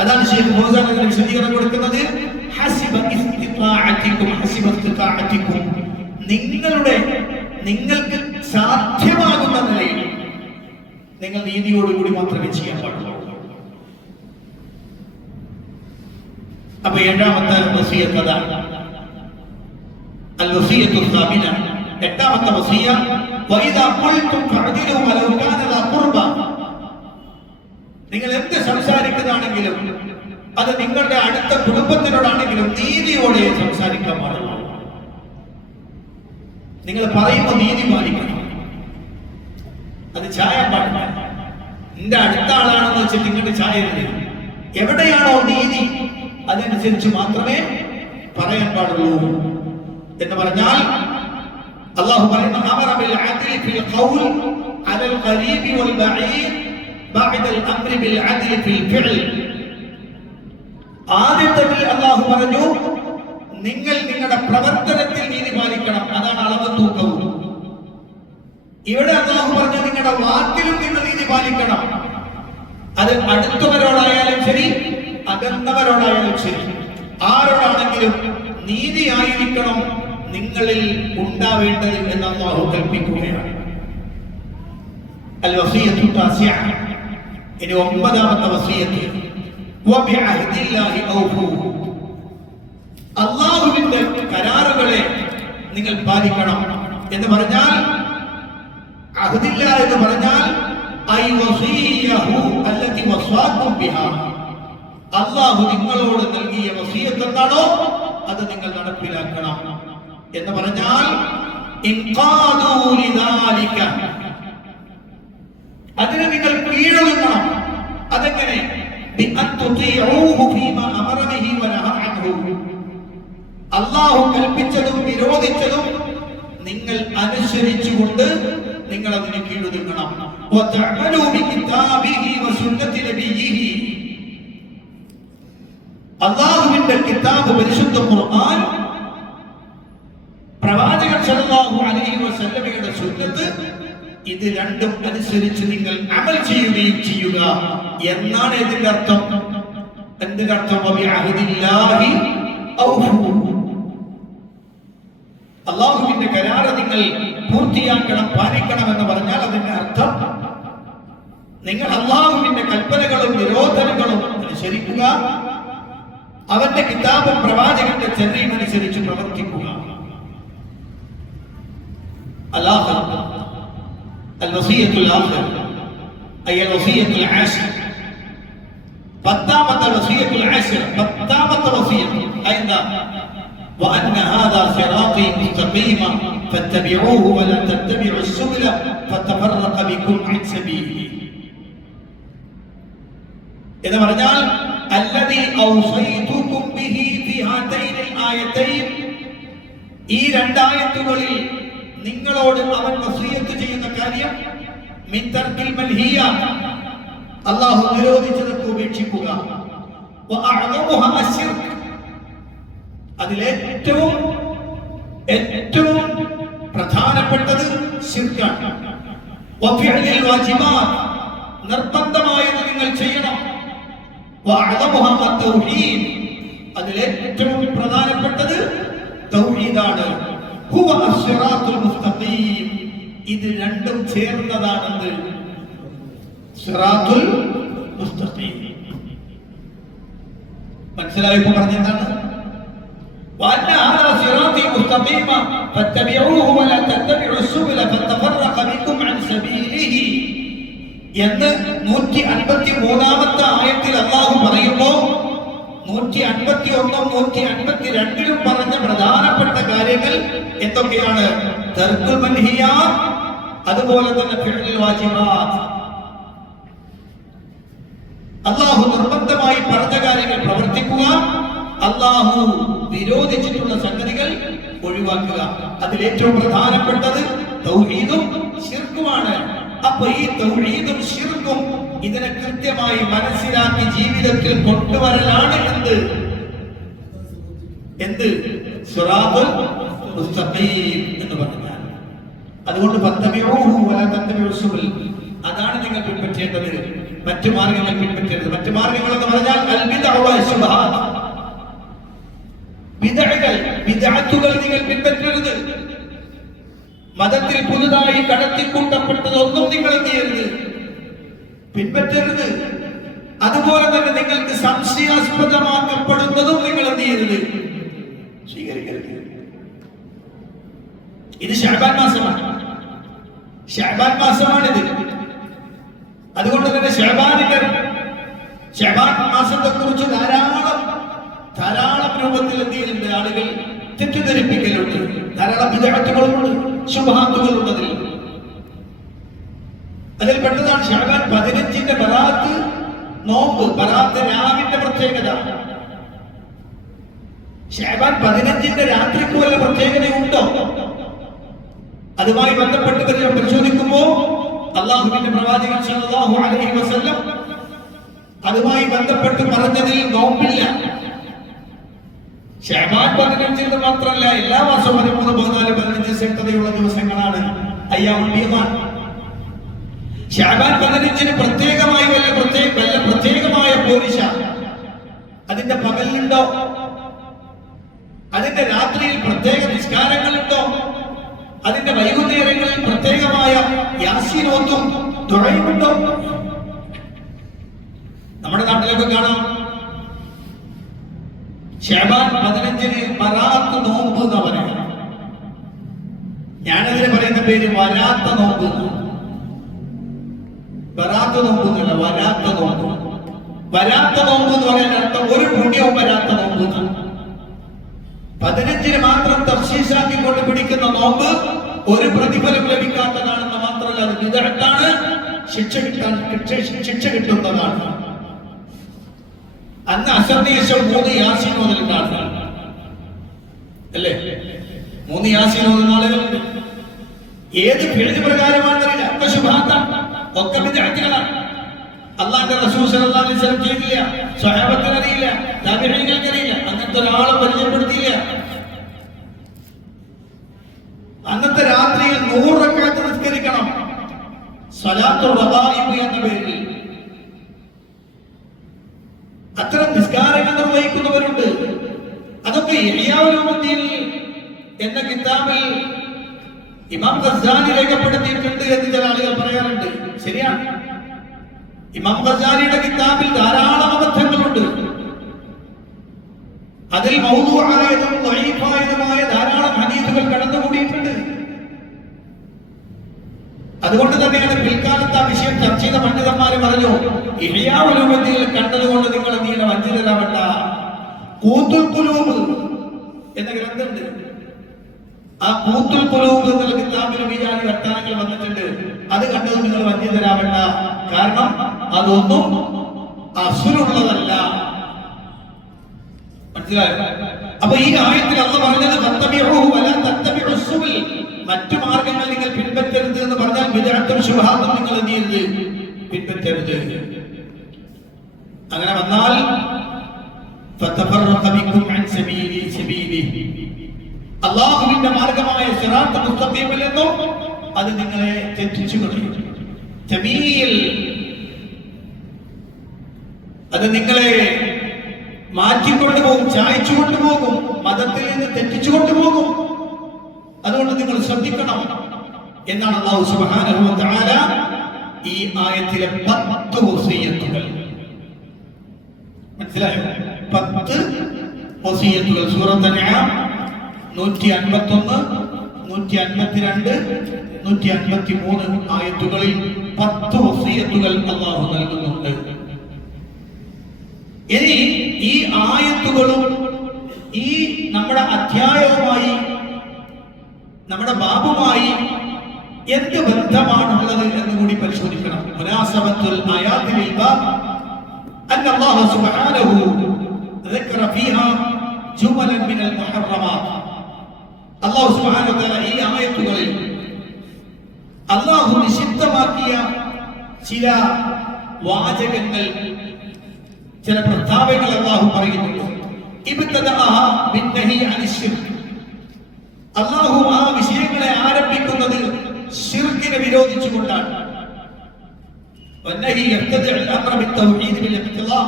അതാണ് ശൈഖ് ഫൗസാൻ ഇതിന് വിശദീകരണം കൊടുക്കുന്നത്. ഹസിബ ഇസ്തിതാഅതികും ഹസിബ ഇസ്തിതാഅതികും. നിങ്ങൾക്ക് സാധ്യമാകുന്ന നിലയിൽ നിങ്ങൾ നീതിയോടുകൂടി മാത്രമേ ചെയ്യാൻ പാടുള്ളൂ. അപ്പൊ ഏഴാമത്തെ വസിയ്യത്ത് അതാണ്. അൽ വസിയ്യത്തു സാബിന, എട്ടാമത്തെ വസിയ്യ വഇദാ ഖുൽതും ഫഅദിലു വലൗ കാന ദാ ഖുർബ. നിങ്ങൾ എന്ത് സംസാരിക്കുന്നതാണെങ്കിലും അത് നിങ്ങളുടെ അടുത്ത കുടുംബത്തിനോടാണെങ്കിലും നീതിയോടെ സംസാരിക്കാൻ പാടുള്ളൂ. നിങ്ങൾ പറയുമ്പോൾ നീതി പാലിക്കണം. അത് ചായ പാടില്ല. നിന്റെ അടുത്ത ആളാണെന്ന് വെച്ചിട്ട് ഇങ്ങോട്ട് ചായ തരും. എവിടെയാണോ നീതി അതനുസരിച്ച് മാത്രമേ പറയാൻ പാടുള്ളൂ. എന്ന് പറഞ്ഞാൽ അല്ലാഹു പറയുന്നു അമറ ബിൽ അദ്ലി ഫിൽ ഖൗൽ അലൽ ഖരീബി വൽ ബഈദ് ബഅദ അൽ അംരി ബിൽ അദ്ലി ഫിൽ ഫിഅൽ. ആദ്യത്തിൽ അല്ലാഹു പറഞ്ഞു നിങ്ങൾ നിങ്ങളുടെ പ്രവർത്തനത്തിൽ നീതി പാലിക്കണം, അതാണ് അളവ് തൂക്കവും. ഇവിടെ അല്ലാഹു പറഞ്ഞു നിങ്ങളുടെ വാക്കിലും നിങ്ങൾ നീതി പാലിക്കണം. അത് അടുത്തവരോടായാലും ശരി, അകന്നവരോടായാലും ശരി, ആരോടാണെങ്കിലും നീതിയായിരിക്കണം നിങ്ങളിൽ ഉണ്ടാവേണ്ടത് എന്ന് അല്ലാഹു കൽപ്പിക്കുകയാണ്. അൽ വസിയത്തു താസിഅ. ഇനി 9ാമത്തെ വസിയത്ത്, വബിഅഹ്ദില്ലാഹി ഔഫൂ. അല്ലാഹുവിന്റെ കരാറുകളെ നിങ്ങൾ പാലിക്കണം എന്ന് പറഞ്ഞാൽ, അഹ്ദില്ല എന്ന് പറഞ്ഞാൽ ഐ വസിയഹു അല്ലതി വസാകും ബിഹാ. അല്ലാഹു നിങ്ങളോട് നൽകിയ വസിയത്ത് എന്താണോ അത് നിങ്ങൾ നടപ്പിലാക്കണം എന്ന് പറഞ്ഞാൽ, ഇൻഖാദൂ ലിദാലിക, അതിനെ നിങ്ങൾ കീഴടങ്ങണം. അതെങ്ങനെ? ബിഅൻ തുതീഊഹു ഫീമാ അമറ ബിഹി വനഹ അൻഹു. അല്ലാഹു കൽപ്പിച്ചതും വിരോധിച്ചതും നിങ്ങൾ അനുസരിച്ചുകൊണ്ട് നിങ്ങൾ അതിനെ കീഴടങ്ങണം. വതഅമലൂ ബികിതാബിഹി വസുന്നതി നബിയിഹി. അല്ലാഹുവിന്റെ കിതാബ് പരിശുദ്ധ ഖുർആൻ, പ്രവാചകൻ സല്ലല്ലാഹു അലൈഹി വസല്ലമയുടെ സുന്നത്ത്, ഇത് രണ്ടും അനുസരിച്ച് നിങ്ങൾ അമൽ ചെയ്യുകയും ചെയ്യുക എന്നാണ് ഇതിന്റെ അർത്ഥം. എന്തിന്റെ അർത്ഥം? വബിഅഹ്ദില്ലാഹി ഔഫൂ. അല്ലാഹുവിന്റെ കരാറ് നിങ്ങൾ പൂർത്തിയാക്കണം, പാലിക്കണം എന്ന് പറഞ്ഞാൽ അതിന്റെ അർത്ഥം നിങ്ങൾ അല്ലാഹുവിന്റെ കൽപ്പനകളും നിരോധനങ്ങളും അനുസരിക്കുക, അവന്റെ കിതാബും പ്രവാചകന്റെ ചര്യയും അനുസരിച്ച് പ്രവർത്തിക്കുക. الوصية الآخر أي الوصية العاشرة. 10ാമത്തെ وصية العاشرة، 10ാമത്തെ وصية أيضا، وأن هذا صراطي مستقيما فاتبعوه ولا تتبعوا السبل فتفرق بكم عن سبيله. إذا പറഞ്ഞാൽ الذي أوصيتكم به في هاتين الآيتين. ഈ 2 ആയത്തുകളിൽ നിങ്ങളോട് അവൻ വസിയത്ത് ചെയ്യുന്ന കാര്യം, മിൻ തർക്കിൽ മൻഹിയാത്ത്, അല്ലാഹു നിരോധിച്ചതൊക്കെ ഉപേക്ഷിക്കുക, വഅഅദമുഹാ അശ്ശിർക്ക്, അതിലേറ്റവും പ്രധാനപ്പെട്ടത് ശിർക്കാണ്. വഫിഅലിൽ വാജിബാത്ത്, നിർബന്ധമായത് നിങ്ങൾ ചെയ്യണം. വഅഅദമുഹാ അത്തൗഹീദ്, അതിലേറ്റവും പ്രധാനപ്പെട്ടത് തൗഹീദാണ്. ഹുവ അസ്സിറാത്തുൽ മുസ്തഖീം, ഇത് രണ്ടും ചേർന്നതാണെന്ന് സിറാത്തുൽ മുസ്തഖീം. മനസ്സിലായപ്പോൾ പറഞ്ഞെന്താണ്? വഅന്ന ഹാദാ സിറാത്തി മുസ്തഖീമ ഫത്തബിഊഹു വലാ തത്തബിഉ സുബുല ഫതഫറഖ ബികും അൻ സബീലിഹി എന്ന് 153ാമത്തെ ആയത്തിൽ അല്ലാഹു പറയുമ്പോൾ 151 152 പറഞ്ഞ പ്രധാനപ്പെട്ട കാര്യങ്ങൾ എന്തൊക്കെയാണ്? തർക്കുൽ മൻഹിയാത്ത്, അതുപോലെ തന്നെ ഫിഅലുൽ വാജിബാത്ത്. അല്ലാഹു നിർബന്ധമായി പറഞ്ഞ കാര്യങ്ങൾ പ്രവർത്തിക്കുക, അല്ലാഹു വിരോധിച്ചിട്ടുള്ള സംഗതികൾ ഒഴിവാക്കുക. അതിൽ ഏറ്റവും പ്രധാനപ്പെട്ടത് തൗഹീദും ശിർക്കുമാണ്. അപ്പൊ ഈ തൗഹീദും ശിർക്കും ഇതിനെ കൃത്യമായി മനസ്സിലാക്കി ജീവിതത്തിൽ കൊണ്ടുവരലാണ് എന്ത് സിറാത്തുൽ മുസ്തഖീം എന്ന് പറഞ്ഞാൽ. അതുകൊണ്ട് ഫത്തബിഊഹു വലാ തത്തബിഉ സുബുൽ, അതാണ് നിങ്ങൾ പിൻപറ്റേണ്ടത്, മറ്റു മാർഗങ്ങൾ പിൻപറ്റരുത്. മറ്റു മാർഗങ്ങൾ എന്ന് പറഞ്ഞാൽ അൽ ബിദ്അ വ ശുബ്ഹാത്ത്, ബിദ്അത്തുകൾ നിങ്ങൾ പിൻപറ്റരുത്. മതത്തിൽ പുതുതായി കടത്തിക്കൂട്ടപ്പെട്ടതൊന്നും നിങ്ങൾ എന്ത് ചെയ്യരുത്, പിൻപറ്റരുത്. അതുപോലെ തന്നെ നിങ്ങൾക്ക് സംശയാസ്പദമാക്കപ്പെടുന്നതും നിങ്ങൾ എന്ത് ചെയ്യരുത്, സ്വീകരിക്കരുത്. ഇത് ശഅബാൻ മാസമാണ്, ശഅബാൻ മാസമാണിത്. അതുകൊണ്ട് തന്നെ ശഅബാൻ മാസത്തെ കുറിച്ച് ധാരാളം രൂപത്തിൽ എന്ത് ചെയ്യുന്നുണ്ട്, ആളുകൾ തെറ്റിദ്ധരിപ്പിക്കലുണ്ട്, ധാരാളം ബിദ്അത്തുകളുണ്ട്, ശുബ്ഹാത്തുകളുണ്ട്. അതിൽ പെട്ടതാണ് ശഅബാൻ 15ന്റെ ബറാത്ത് നോമ്പ്, ബറാത്ത് രാവിന്റെ പ്രത്യേകത. ശഅബാൻ 15ന്റെ രാത്രിക്ക് വല്ല പ്രത്യേകതയുണ്ടോ? അതുമായി ബന്ധപ്പെട്ട് പരിശോധിക്കുമ്പോൾ അല്ലാഹുവിന്റെ പ്രവാചകൻ സല്ലല്ലാഹു അലൈഹി വസല്ലം അതുമായി ബന്ധപ്പെട്ട് പറഞ്ഞതിൽ നോമ്പില്ല. ശഅബാൻ 15 മാത്രമല്ല, എല്ലാ മാസവും 13, 14, 15 ശക്തതയുള്ള ദിവസങ്ങളാണ് അയ്യാമുൽ ബീദാൻ. ശഅബാൻ 15 പ്രത്യേകമായി വല്ല പ്രത്യേകമായ പോരിശ അതിന്റെ പകലിലുണ്ടോ? അതിന്റെ രാത്രിയിൽ പ്രത്യേക നിസ്കാരങ്ങളുണ്ടോ? അതിന്റെ വൈകുന്നേരങ്ങളിൽ പ്രത്യേകമായ യാസീനോത്തും ദുആയുമുണ്ടോ? നമ്മുടെ നാട്ടിലൊക്കെ കാണാം ശഅബാൻ 15 ബറാഅത്ത് നോമ്പ് എന്ന് പറയാം. ഞാനതിന് പറയുന്ന പേര് വരാത്ത നോമ്പ്. വരാത്ത നോമ്പ് എന്നല്ല, വരാത്ത നോമ്പ്. വരാത്ത നോമ്പ് എന്ന് പറയാൻ അർത്ഥം ഒരു പുണ്യവും വരാത്ത നോമ്പ് എന്നാണ്. 15 മാത്രം തഫ്സീസാക്കിക്കൊണ്ട് പിടിക്കുന്ന നോമ്പ് ഒരു പ്രതിഫലം ലഭിക്കാത്തതാണെന്ന് മാത്രമല്ല, അത് ബിദ്അത്താണ്, ശിക്ഷ കിട്ടുന്നതാണ്. അന്ന് അസറിന് ശേഷം 3 യാസീൻ ഓതുന്ന ആളുകളാണ് അല്ലേ? 3 യാസീൻ ഓതുന്ന ആളുകളുണ്ട്. ഏത് ഫിഅ്ൽ പ്രകാരമാണെന്നറിയില്ല, ഒക്കെ ശുബ്ഹാത്താണ്, ഒക്കെ ബിദ്അത്തുകളാണ്. അല്ലാഹുവിന്റെ റസൂൽ സല്ലല്ലാഹു അലൈഹി വസല്ലം ചെയ്തില്ല, സ്വഹാബത്തിന് അറിയില്ല, താബിഈങ്ങൾക്ക് അറിയില്ല, അങ്ങനത്തെ ഒരാളെ പരിചയപ്പെടുത്തിയില്ല. അന്നത്തെ രാത്രിയിൽ 100 റക്അത്ത് നിസ്കരിക്കണം, സ്വലാത്തുർ റഗായിബ് എന്ന പേരിൽ. അത്തരം നിസ്കാരങ്ങൾ നിർവഹിക്കുന്നവരുണ്ട്. അതൊക്കെ ഇഹ്യാഉൽ ഉലുമുദ്ദീൻ എന്ന കിതാബിൽ ഇമാം ഗസ്സാലി രേഖപ്പെടുത്തിയിട്ടുണ്ട് എന്ന് ചില ആളുകൾ പറയാറുണ്ട്. ശരിയാണ്, ഇമാം ഗസ്സാലിയുടെ കിതാബിൽ ധാരാളം അബദ്ധങ്ങളുണ്ട്. അതിൽ മൗദൂആയതും ദഈഫായതുമായ ധാരാളം ഹദീസുകൾ കടന്നുകൂടിയിട്ടുണ്ട്. അതുകൊണ്ട് തന്നെയാണ് പിൽക്കാലത്ത് ആ വിഷയം ചർച്ച ചെയ്ത പണ്ഡിതന്മാര് പറഞ്ഞു, ഇഹ്യാഉൽ ഉലുമുദ്ദീൻ കണ്ടതുകൊണ്ട് നിങ്ങൾ നീല വഞ്ചിതരാവണ്ട. ഖൂത്തുൽ ഖുലൂബ് എന്ന ഗ്രന്ഥമുണ്ട്. ആ ഖൂത്തുൽ ഖുലൂബ് എന്ന കിതാബിൽ വിചാരി വർത്തമാനങ്ങൾ വന്നിട്ടുണ്ട്. അത് കണ്ടത് നിങ്ങൾ വഞ്ചിതരാവണ്ട, കാരണം അതൊന്നും അസുറുള്ളതല്ല. മനസ്സിലായോ? അപ്പൊ ഈ ആയത്തിൽ അല്ലാഹു പറഞ്ഞത് ഫത്തബിഉഹു വലാ തത്തബിഉസ് സുബുൽ, മറ്റു മാർഗങ്ങൾ നിങ്ങൾ പിൻപറ്റരുത് എന്ന് പറഞ്ഞാൽ ബിദ്അത്തും ശുബ്ഹാത്തും നിങ്ങൾ എന്ത് ചെയ്യരുത്? പിൻപറ്റരുത്. അങ്ങനെ വന്നാൽ ഫതഫറഖ ബികും അൻ സബീലി, അല്ലാഹുവിന്റെ മാർഗമായ സിറാത്ത് മുസ്തഖീമിൽ നിന്നും അത് നിങ്ങളെ തെറ്റിച്ചു കളയും. സബീൽ അത് നിങ്ങളെ മാറ്റിക്കൊണ്ടുപോകും, ചായച്ചുകൊണ്ടുപോകും, മതത്തിൽ നിന്ന് തെറ്റിച്ചുകൊണ്ടുപോകും. അതുകൊണ്ട് നിങ്ങൾ ശ്രദ്ധിക്കണം എന്നാണ് അല്ലാഹു സുബ്ഹാനഹു വ തആല ഈ ആയത്തിലെ 10 വസിയത്തുകൾ. മനസ്സിലായോ? 10 വസിയത്തുകൾ. സൂറത്തുൽ അൻആം 151, 152, 153 ആയത്തുകളിൽ 10 വസിയത്തുകൾ അല്ലാഹു നൽകുന്നുണ്ട്. ഇനി ഈ ആയത്തുകളും ഈ നമ്മുടെ അധ്യായവുമായി, നമ്മുടെ ബാബുമായി എന്ത് ബന്ധമാണുള്ളത് എന്ന് കൂടി പരിശോധിക്കണം. മുനാസബത്തുൽ ആയാത്തിൽ ബാബ് അന്ന അല്ലാഹു സുബ്ഹാനഹു ذكر فيها جملا من المحرمات. അല്ലാഹു സുബ്ഹാനഹു വ തആല ഈ ആയത്തുകളിൽ അല്ലാഹു നിഷിദ്ധമാക്കിയ ചില വാചകങ്ങൾ, ചില പ്രസ്താവനകൾ അല്ലാഹു പറയുന്നുണ്ട്. ഇബ്തദഅഹ ബിന്നഹി അനിശ് ശിർക്ക്. അല്ലാഹു ആ വിഷയങ്ങളെ ആരംഭിക്കുന്നത് ശിർക്കിനെ വിരോധിച്ചുകൊണ്ടാണ്. വന്നഹി യഖ്തദിഉൽ അംറ ബിത്തൗഹീദ് ബിൽ ഇഖ്തിലാ.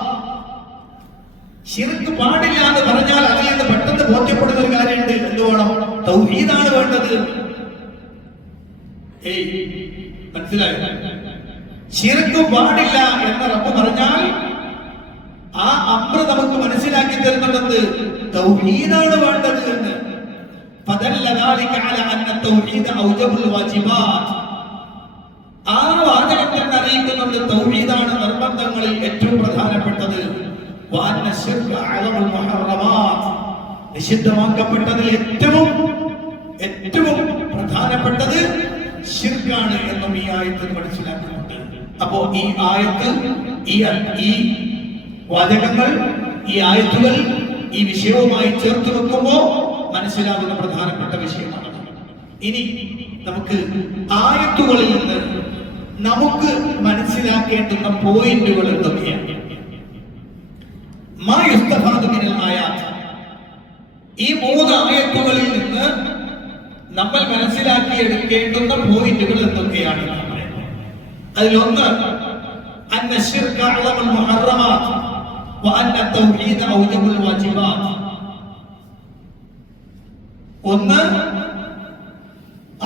ശിർക്ക് പാടില്ല എന്ന് പറഞ്ഞാൽ അതിൽ നിന്ന് പെട്ടെന്ന് ബോധ്യപ്പെടുന്ന ഒരു കാര്യമുണ്ട്. എന്ത് വേണം? തൗഹീദാണ് വേണ്ടത്. മനസ്സിലായോ? ശിർക്ക് പാടില്ല എന്ന് റബ്ബ് പറഞ്ഞാൽ ആ അംറ് നമുക്ക് മനസ്സിലാക്കി തരുന്നുണ്ട്, തൗഹീദാണ് വേണ്ടത് എന്ന്. ഫദല്ല ദാലിക അലാ അന്ന തൗഹീദ ഔജബുൽ വാജിബാത്ത്. ആ വാചകത്തിൽ അറിയിക്കുന്നുണ്ട് തൗഹീദാണ് നിർബന്ധങ്ങളിൽ ഏറ്റവും പ്രധാനപ്പെട്ടത്. വഅന്ന ശിർക അഅലമുൽ മുഹറമാത്ത്. നിഷിദ്ധമാക്കപ്പെട്ടതിൽ ഏറ്റവും പ്രധാനപ്പെട്ടത് ശിർക്കാണ് എന്നും ഈ ആയത്തിൽ മനസ്സിലാക്കുന്നുണ്ട്. അപ്പോ ഈ ആയത്ത്, ഈ വാചകങ്ങൾ, ഈ ആയത്തുകൾ ഈ വിഷയവുമായി ചേർത്ത് വെക്കുമ്പോൾ മനസ്സിലാകുന്ന പ്രധാനപ്പെട്ട വിഷയമാണ്. ഇനി നമുക്ക് ആയത്തുകളിൽ നിന്ന് നമുക്ക് മനസ്സിലാക്കേണ്ടുന്ന പോയിന്റുകൾ എന്തൊക്കെയാണ്? ഈ 3 ആയത്തുകളിൽ നിന്ന് നമ്മൾ മനസ്സിലാക്കിയെടുക്കേണ്ടുന്ന പോയിന്റുകൾ എന്തൊക്കെയാണ്? അതിലൊന്ന് അന്ന ശിർക അഅ്ളമുൽ മുഹറമാത്ത് വഅന്ന തൗഹീദ ഔജബുൽ വാജിബാത്ത്. ഒന്ന്,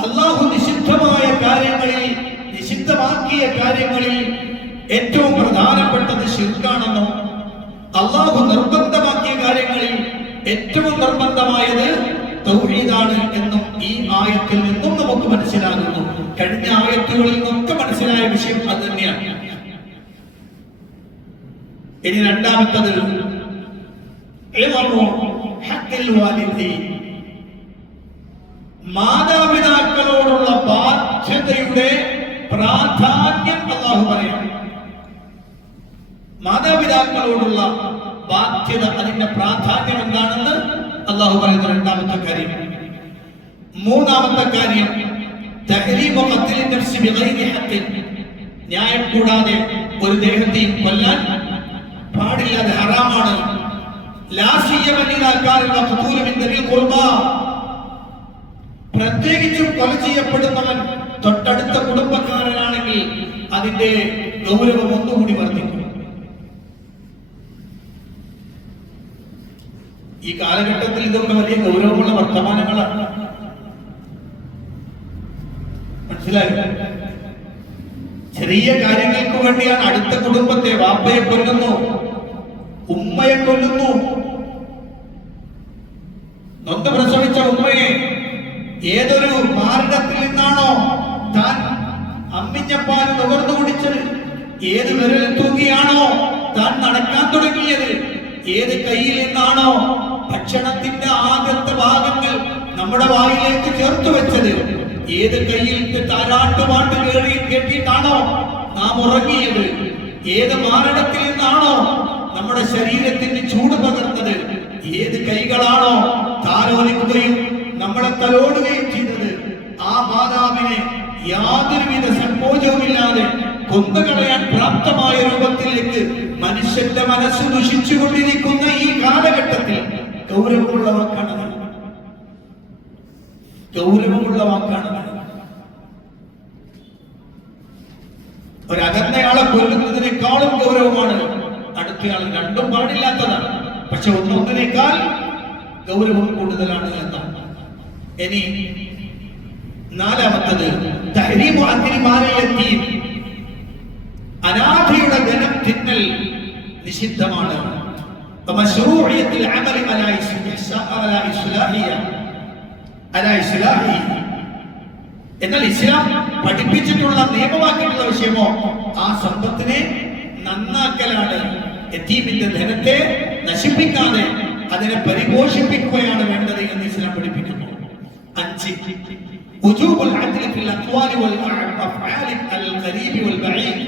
അല്ലാഹു നിഷിദ്ധമായ കാര്യങ്ങളിൽ, നിഷിദ്ധമാക്കിയ കാര്യങ്ങളിൽ ഏറ്റവും പ്രധാനപ്പെട്ടത് ശിർക്കാണെന്നും അല്ലാഹു നിർബന്ധമാക്കിയ കാര്യങ്ങളിൽ ഏറ്റവും നിർബന്ധമായത് തൗഹീദാണ് എന്നും ഈ ആയത്തിൽ നിന്നും നമുക്ക് മനസ്സിലാകുന്നു. കഴിഞ്ഞ ആയത്തുകളിൽ നിന്നൊക്കെ മനസ്സിലായ വിഷയം അത് തന്നെയാണ്. ഇനി രണ്ടാമത്തത് മാതാപിതാക്കളോടുള്ള ബാധ്യതയുടെ പ്രാധാന്യം അല്ലാഹു പറയാം. മാതാപിതാക്കളോടുള്ള ബാധ്യത, അതിന്റെ പ്രാധാന്യം എന്താണെന്ന് അല്ലാഹു പറയുന്ന രണ്ടാമത്തെ കാര്യം. മൂന്നാമത്തെ കാര്യം തഹ്രീമു ഖത്ലിൻ നഫ്സി ബിഗൈരി ഹഖ്ഖിൻ. ന്യായം കൂടാതെ ഒരു ദേഹത്തെയും കൊല്ലാൻ പാടില്ല, അത് ഹറാമാണ്. ലാ സിയ്യമൻ ഇദാ കാന മഖ്തൂലു മിൻ ദബിൽ ഖുർബാ. പ്രത്യേകിച്ചും കൊല ചെയ്യപ്പെടുന്നവൻ തൊട്ടടുത്ത കുടുംബക്കാരനാണെങ്കിൽ അതിന്റെ ഗൗരവം ഒന്നുകൂടി വർദ്ധിക്കും. ഈ കാലഘട്ടത്തിൽ ഇതൊക്കെ വലിയ ഗൗരവമുള്ള വർത്തമാനങ്ങളാണ്. മനസ്സിലായോ? ചെറിയ കാര്യങ്ങൾക്ക് വേണ്ടിയാണ് അടുത്ത കുടുംബത്തെ, വാപ്പയെ കൊല്ലുന്നു, ഉമ്മയെ കൊല്ലുന്നു. നൊന്ത് പ്രസവിച്ച ഉമ്മയെ ഏതൊരു മാരടത്തിൽ നിന്നാണോ താൻ അമ്മിഞ്ഞപ്പാൽ നുകർന്നു കുടിച്ചത്, ഏത് വിരൽ തൂങ്ങിയാണോ താൻ നടക്കാൻ തുടങ്ങിയത്, ഏത് കയ്യിൽ നിന്നാണോ ഭക്ഷണത്തിന്റെ ആദ്യത്തെ ഭാഗങ്ങൾ നമ്മുടെ വായിലേക്ക് ചേർത്ത് വെച്ചത്, ഏത് കയ്യിൽ താരാട്ടുപാട്ട് കേട്ടിട്ടാണോ നാം ഉറങ്ങിയത്, ഏത് മാരടത്തിൽ നിന്നാണോ നമ്മുടെ ശരീരത്തിന് ചൂട് പകർന്നത്, ഏത് കൈകളാണോ താലോലിക്കുകയും നമ്മളെ തലോടുകയും ചെയ്തത്, ആ മാതാവിനെ യാതൊരുവിധ സങ്കോചവുമില്ലാതെ കൊന്നുകളയാൻ പ്രാപ്തമായ രൂപത്തിലേക്ക് മനുഷ്യന്റെ മനസ്സ് ദുഷിച്ചുകൊണ്ടിരിക്കുന്ന ഈ കാലഘട്ടത്തിൽ ഗൗരവമുള്ള വാക്കാണ്, ഗൗരവമുള്ള വാക്കാണ്. ഒരകന്നയാളെ കൊല്ലുന്നതിനേക്കാളും ഗൗരവമാണ് അടുത്തയാൾ. രണ്ടും പാടില്ലാത്തതാണ്, പക്ഷെ ഒന്നൊന്നിനേക്കാൾ ഗൗരവം കൂടുതലാണ് എന്നാണ്. ഇനി നാലാമത്തത് തഹ്രീമു അക്ലി മാലിൽ യതീം. അനാഥയുടെ ധനം തിന്നൽ നിഷിദ്ധമാണ്. മശ്റൂഇയ്യത്തുൽ അമലി അലാ ഇസ്ലാഹി. എന്നാൽ ഇസ്ലാം പഠിപ്പിച്ചിട്ടുള്ള, നിയമമാക്കിയിട്ടുള്ള വിഷയമോ ആ സമ്പത്തിനെ നന്നാക്കലാണ്. യതീമിന്റെ ധനത്തെ നശിപ്പിക്കാതെ അതിനെ പരിപോഷിപ്പിക്കുകയാണ് വേണ്ടത് എന്ന് ഇസ്ലാം പഠിപ്പിക്കുന്നു. 5 വുജൂബുൽ അദ്ലി ഫിൽ അഖ്വാലി വൽ അഫ്ആലി അൽ ഖരീബി വൽ ബഈദ്.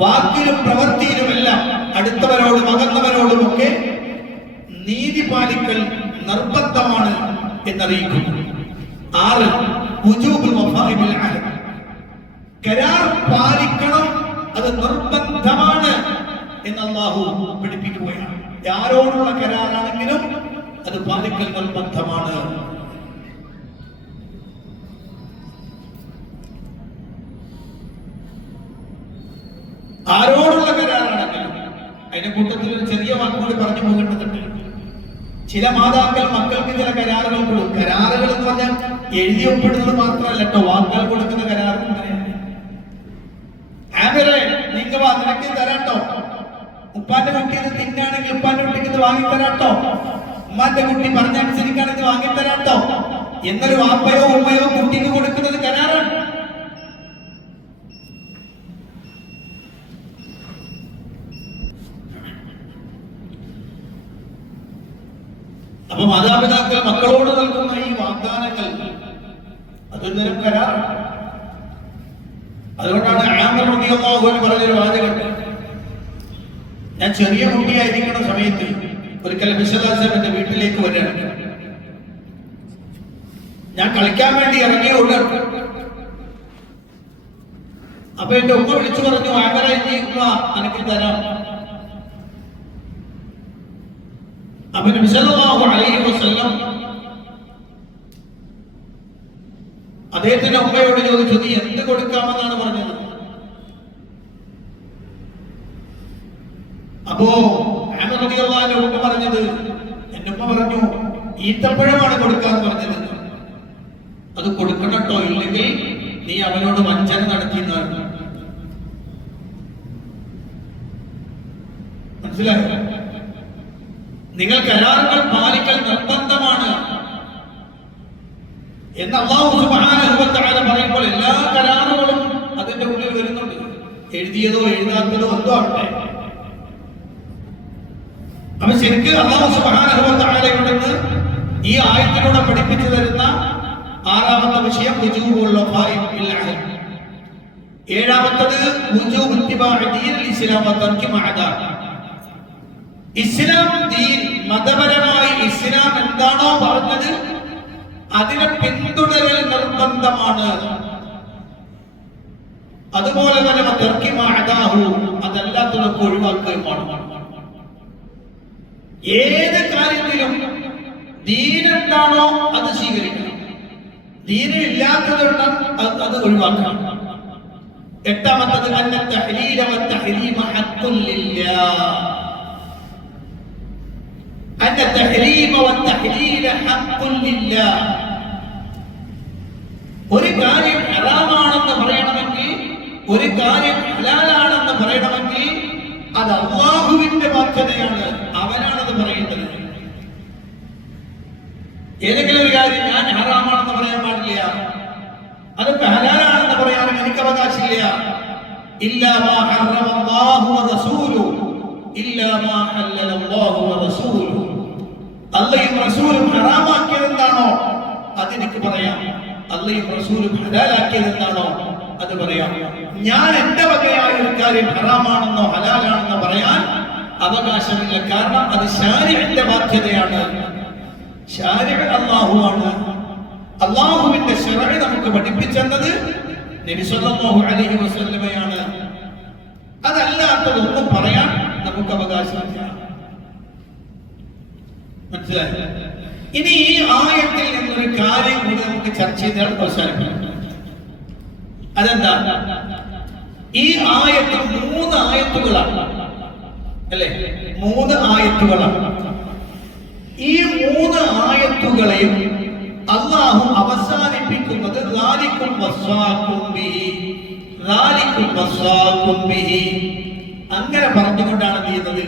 വാക്കിലും പ്രവൃത്തിയിലുമെല്ലാം അടുത്തവരോടും അകന്നവരോടുമൊക്കെ നീതി പാലിക്കൽ നിർബന്ധമാണ് എന്നറിയിക്കുന്നു. 6 വുജൂബുൽ വഫാഇ ബിൽ അഹദ്. കരാർ പാലിക്കണം, അത് നിർബന്ധമാണ് എന്ന് അല്ലാഹു പഠിപ്പിക്കുകയാണ്. ആരോടുള്ള കരാറാണെങ്കിലും അത് പാലിക്കൽ നിർബന്ധമാണ്. ആരോടുള്ള കരാറാണെങ്കിലും അതിന്റെ കൂട്ടത്തിൽ ഒരു ചെറിയ വാക്കുകൂടി പറഞ്ഞു പോകേണ്ടതുണ്ട്. ചില മാതാക്കൾ മക്കൾക്ക് ചില കരാറുകൾ കൊടുക്കും. കരാറുകൾ എന്ന് പറഞ്ഞാൽ എഴുതി ഒപ്പിടുന്നത് മാത്രമല്ല കേട്ടോ, വാക്കുകൾ കൊടുക്കുന്ന കരാറും നീங்க വാ, നിനക്ക് തരാട്ടോ. ഉപ്പാന്റെ കുട്ടി ഇത് തിന്നാണെങ്കിൽ ഉപ്പാന്റെ കുട്ടിക്ക് ഇത് വാങ്ങിത്തരാട്ടോ. ഉമ്മാന്റെ കുട്ടി പറഞ്ഞനുസരിക്കാണെങ്കിൽ വാങ്ങിത്തരാട്ടോ എന്നൊരു വാപ്പയോ ഉമ്മയോ കുട്ടിക്ക് കൊടുക്കുന്നത് കരാറാണ്. അപ്പൊ മാതാപിതാക്കൾ മക്കളോട് നൽകുന്ന ഈ വാഗ്ദാനങ്ങൾ അതൊരു തരം കരാറാണ്. അതുകൊണ്ടാണ് ആമിർ റളിയല്ലാഹു അൻഹു പറഞ്ഞൊരു വാചകം, ഞാൻ ചെറിയ കുട്ടിയായിരിക്കുന്ന സമയത്ത് ഒരിക്കൽ വിശ്വദാസൻ എന്റെ വീട്ടിലേക്ക് വരികയാണ്. ഞാൻ കളിക്കാൻ വേണ്ടി ഇറങ്ങിയ ഉടൻ അപ്പൊ എന്റെ ഉമ്മ വിളിച്ചു പറഞ്ഞു, ആമറെ നീ ഉമ്മ അനക്ക് തരാം. അപ്പൊ നബി സല്ലല്ലാഹു അലൈഹി വസല്ലം അദ്ദേഹത്തിന്റെ ഉമ്മയോട് ചോദിച്ചു, നീ എന്ത് കൊടുക്കാമെന്നാണ് പറഞ്ഞത്? അപ്പോ ആമർ റളിയല്ലാഹു അൻഹു ഉമ്മ പറഞ്ഞത്, എന്റെ ഉമ്മ പറഞ്ഞു ഈത്തപ്പഴമാണ് കൊടുക്കാന്ന് പറഞ്ഞത്. അത് കൊടുക്കണട്ടോ, ഇല്ലെങ്കിൽ നീ അവനോട് വഞ്ചന നടത്തിയെന്നാണ്. മനസ്സിലായോ? നിങ്ങൾ കരാറുകൾ പാലിക്കൽ നിർബന്ധമാണ് എന്ന് അല്ലാഹു സുബ്ഹാനഹു വ തആല പറയുമ്പോൾ എല്ലാ കരാറുകളും അതിന്റെ ഉള്ളിൽ വരുന്നുണ്ട്. എഴുതിയതോ എഴുതാത്തതോ എന്തോ ആവട്ടെ. അപ്പൊ ശരിക്കും അല്ലാഹു സുബ്ഹാനഹു വ തആല ഇവിടുന്ന് ഈ ആയത്തിലൂടെ പഠിപ്പിച്ചു തരുന്ന ആറാമത്തെ വിഷയം വുജൂബുൽ വഫാഇ ബിൽ അഹദ്. ഏഴാമത്തേത് വുജൂബ് ഇത്തിബാഇ ദീനിൽ ഇസ്ലാം വ തർക്കി മഅദാ. ഇസ്ലാം ദീൻ, മതപരമായി ഇസ്ലാം എന്താണോ പറഞ്ഞത് അതിനെ പിന്തുടരൽ നിർബന്ധമാണ്. അതുപോലെ തന്നെ തർക്കി മഅദാഹു, അതല്ലാത്തതൊക്കെ ഒഴിവാക്കുകയുമാണ്. ഏത് കാര്യത്തിലും ദീൻ എന്താണോ അത് സ്വീകരിക്കണം, ദീനിൽ ഇല്ലാത്തതുണ്ട് അത് ഒഴിവാക്കണം. എട്ടാമത്തത് അന്ന തഹ്ലീല വത്തഹ്രീമ ഹഖ്ഖുൻ ലില്ലാഹ്. അന്ന തഹ്രീമ വത്തഹ്ലീല ഹഖ്ഖുൻ ലില്ലാഹ്. ഒരു കാര്യം ഹറാമാണെന്ന് പറയണമെങ്കിൽ, ഒരു കാര്യം ഹലാലാണെന്ന് പറയണമെങ്കിൽ അത് അല്ലാഹുവിന്റെ ബാധ്യതയാണ്, അവനാണത് പറയേണ്ടത്. ഏതെങ്കിലും ഒരു കാര്യം ഞാൻ ഹറാമാണെന്ന് പറയാൻ പാടില്ല, അതൊക്കെ ഹലാലാണെന്ന് പറയാനും എനിക്ക് അവകാശമില്ല. ഇല്ലാ മാ ഹറമ അല്ലാഹു വ റസൂലുഹു ഇല്ലാ മാ ഹല്ലല അല്ലാഹു വ റസൂലുഹു. അല്ലാഹുവും റസൂലും ഹറാമാക്കിയത് എന്താണോ അതെനിക്ക് പറയാം, അല്ലാഹുവും റസൂലും ഹലാലാക്കിയത് എന്താണോ അത് പറയാം. ഞാൻ എന്റെ വകയായ ഒരു കാര്യം ഹറാമാണെന്നോ ഹലാലാണെന്നോ പറയാൻ അവകാശമില്ല. കാരണം അത് ശാരിഅത്തിന്റെ ബാധ്യതയാണ്. ശാരിഅ അല്ലാഹുവാണ്. അല്ലാഹുവിന്റെ ശറഅ നമുക്ക് പഠിപ്പിച്ചെന്നത് നബി സല്ലല്ലാഹു അലൈഹി വസല്ലമയാണ്. അതല്ലാത്തതൊന്നും പറയാൻ നമുക്ക് അവകാശമില്ല. മനസ്സിലായി? ഇനി ഈ ആയത്തിൽ നിന്നൊരു കാര്യം കൂടി നമുക്ക് ചർച്ച ചെയ്താൽ അവസാനിപ്പിക്കും. അതെന്താ? ഈ ആയത്തിൽ 3 ആയത്തുകളാണ് അല്ലെ? 3 ആയത്തുകളാണ്. ഈ 3 ആയത്തുകളെയും അല്ലാഹു അവസാനിപ്പിക്കുന്നത് ദാലികും വസ്സാഖും ബിഹി, ദാലികും വസ്സാഖും ബിഹി, അങ്ങനെ പറഞ്ഞുകൊണ്ടാണ് ചെയ്യുന്നത്.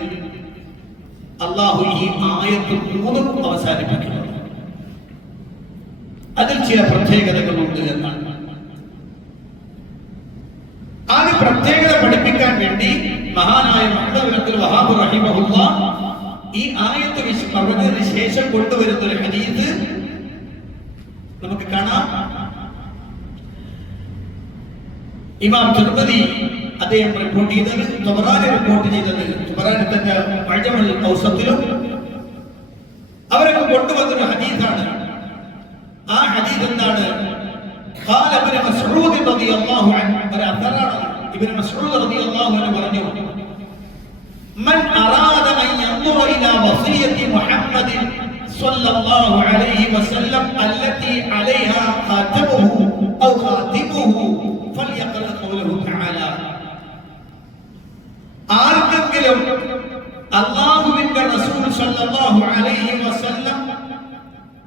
അല്ലാഹു ഈ ആയത്ത് 3 അവസാനിപ്പിക്കുന്നത്. അതിൽ ചില പ്രത്യേകതകളുണ്ട് എന്നാണ്. ആ പ്രത്യേകത പഠിപ്പിക്കാൻ വേണ്ടി മഹാനായ മുഹമ്മദ് അബ്ദുൽ വഹാബ് റഹിമഹുല്ലാഹ് ഈ ആയത്ത് പറഞ്ഞതിന് ശേഷം കൊണ്ടുവരുന്ന ഒരു ഹദീസ് നമുക്ക് കാണാം. ഇമാം തിർമിദി അദ്ദേഹം റിപ്പോർട്ട് ചെയ്തത്, തബറാനി റിപ്പോർട്ട് ചെയ്തത്, തബറാനി തന്റെ മുഅ്ജമുൽ ഔസത്തിലും അവരൊക്കെ കൊണ്ടുവന്നൊരു ഹദീസാണ്. ആ ഹദീസ് എന്താണ്? قال ابن مسعود رضي الله عنه، ابن مسعود رضي الله عنه പറഞ്ഞു, من أراد أن ينظر إلى وصية محمد صلى الله عليه وسلم التي عليها خاتمه أو خاتمه فليقرأ قوله تعالى. ആർക്കെങ്കിലും അല്ലാഹുവിന്റെ റസൂൽ സല്ലല്ലാഹു അലൈഹി വസല്ലം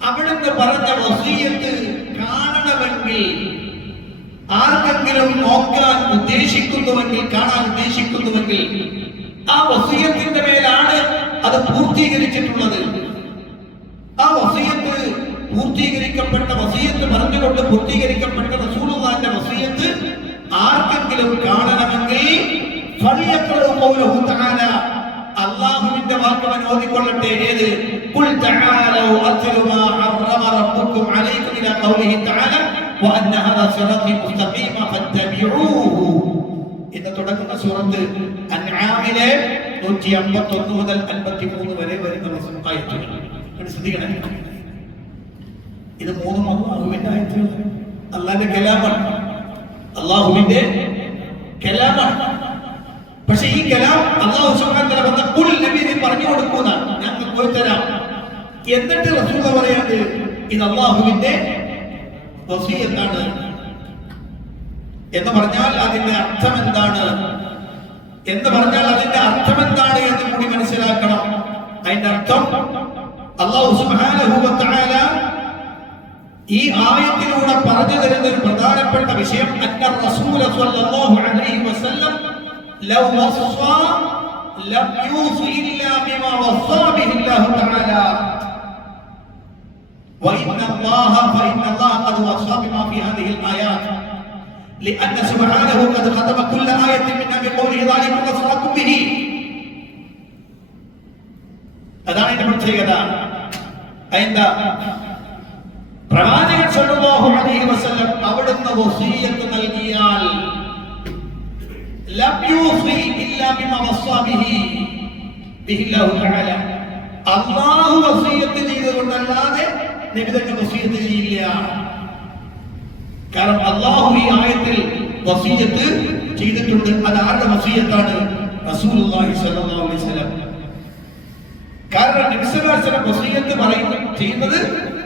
അവിടുന്ന് പറഞ്ഞ വസിയത്ത് കാണണമെങ്കിൽ, ആർക്കെങ്കിലും നോക്കാൻ ഉദ്ദേശിക്കുന്നുവെങ്കിൽ, കാണാൻ ഉദ്ദേശിക്കുന്നുവെങ്കിൽ ആ വസിയത്തിന്റെ മേലാണ് അത് പൂർത്തീകരിച്ചിട്ടുള്ളത്. ആ വസിയത്ത് പൂർത്തീകരിക്കപ്പെട്ട വസിയത്ത് പറഞ്ഞുകൊണ്ട് പൂർത്തീകരിക്കപ്പെട്ട റസൂലുള്ളാഹിന്റെ വസിയത്ത് ആർക്കെങ്കിലും കാണണമെങ്കിൽ ഫലിയഖറഉ ഖൗലഹു തആല, അല്ലാഹുവിന്റെ വാക്കവൻ ഓതിക്കൊള്ളട്ടെ. ഏത്? ഖുൽ തആലൂ അത്ലു മാ ഹറമ റബ്ബുക്കും അലൈക്കും ഇലാ ഖൗലിഹി തആല വഅന്ന ഹാദാ സിറാത്തി മുസ്തഖീമ ഫത്തബിഊഹു എന്ന് തുടങ്ങുന്ന സൂറത്ത് അൻആമിലെ 151 മുതൽ 53 വരെ വരുന്ന ആയത്തുകൾ ശ്രദ്ധിക്കണം. ഇത് 3 അല്ലാഹുവിന്റെ ആയത്തുകൾ, അല്ലാഹുവിന്റെ കലാമാണ്, അല്ലാഹുവിന്റെ കലാമാണ്. പക്ഷെ ഈ കലാം അല്ലാഹു സുബ്ഹാനഹു വ തആല പറഞ്ഞ ഖുൽ നബി പറഞ്ഞു കൊടുക്കുന്ന ഞങ്ങൾ പോയി തരാം. എന്നിട്ട് റസൂൽ പറയുന്നത് ഇത് അല്ലാഹുവിന്റെ വസിയത്താണ് എന്ന് പറഞ്ഞാൽ അതിന്റെ അർത്ഥം എന്താണ് എന്ന് കൂടി മനസ്സിലാക്കണം. അതിന്റെ അർത്ഥം അല്ലാഹു സുബ്ഹാനഹു വ തആല ഈ ആയത്തിലൂടെ പറഞ്ഞു തരുന്ന ഒരു പ്രധാനപ്പെട്ട വിഷയം അന്ന റസൂല സ്വല്ലല്ലാഹു അലൈഹി വസല്ലം ലൗ വസ്സാ ലം യൂസി ഇല്ലാ ബിമാ വസ്സാ ബിഹി അല്ലാഹു തആല وإن الله قد وصى بما في هذه الآيات لأن سبحانه قد ختم كل آية منها بقوله ذلكم وصاكم به. അതാണ് ഇതിന്റെ പ്രത്യേകത. എന്താ? പ്രവാചകൻ സല്ലല്ലാഹു അലൈഹി വസല്ലം അവിടുന്ന് വസിയത്ത് നൽകിയാൽ ലം യൂസി ഇല്ലാ ബിമാ വസ്സാ ബിഹി അല്ലാഹു തആല, അല്ലാഹു വസിയത്ത് ചെയ്തുകൊണ്ടല്ലാതെ നബി തങ്ങൾ വസിയത്ത് ചെയ്യില്ല. കാരണം അല്ലാഹു ഈ ആയത്തിൽ വസിയത്ത് ചെയ്തിട്ടുണ്ട്. അത് ആരുടെ വസിയത്താണ്? റസൂലുള്ളാഹി സ്വല്ലല്ലാഹു അലൈഹി വസല്ലം. കാരണം നബി സല്ലല്ലാഹു അലൈഹി വസല്ലം വസിയത്ത് ചെയ്യുന്നത്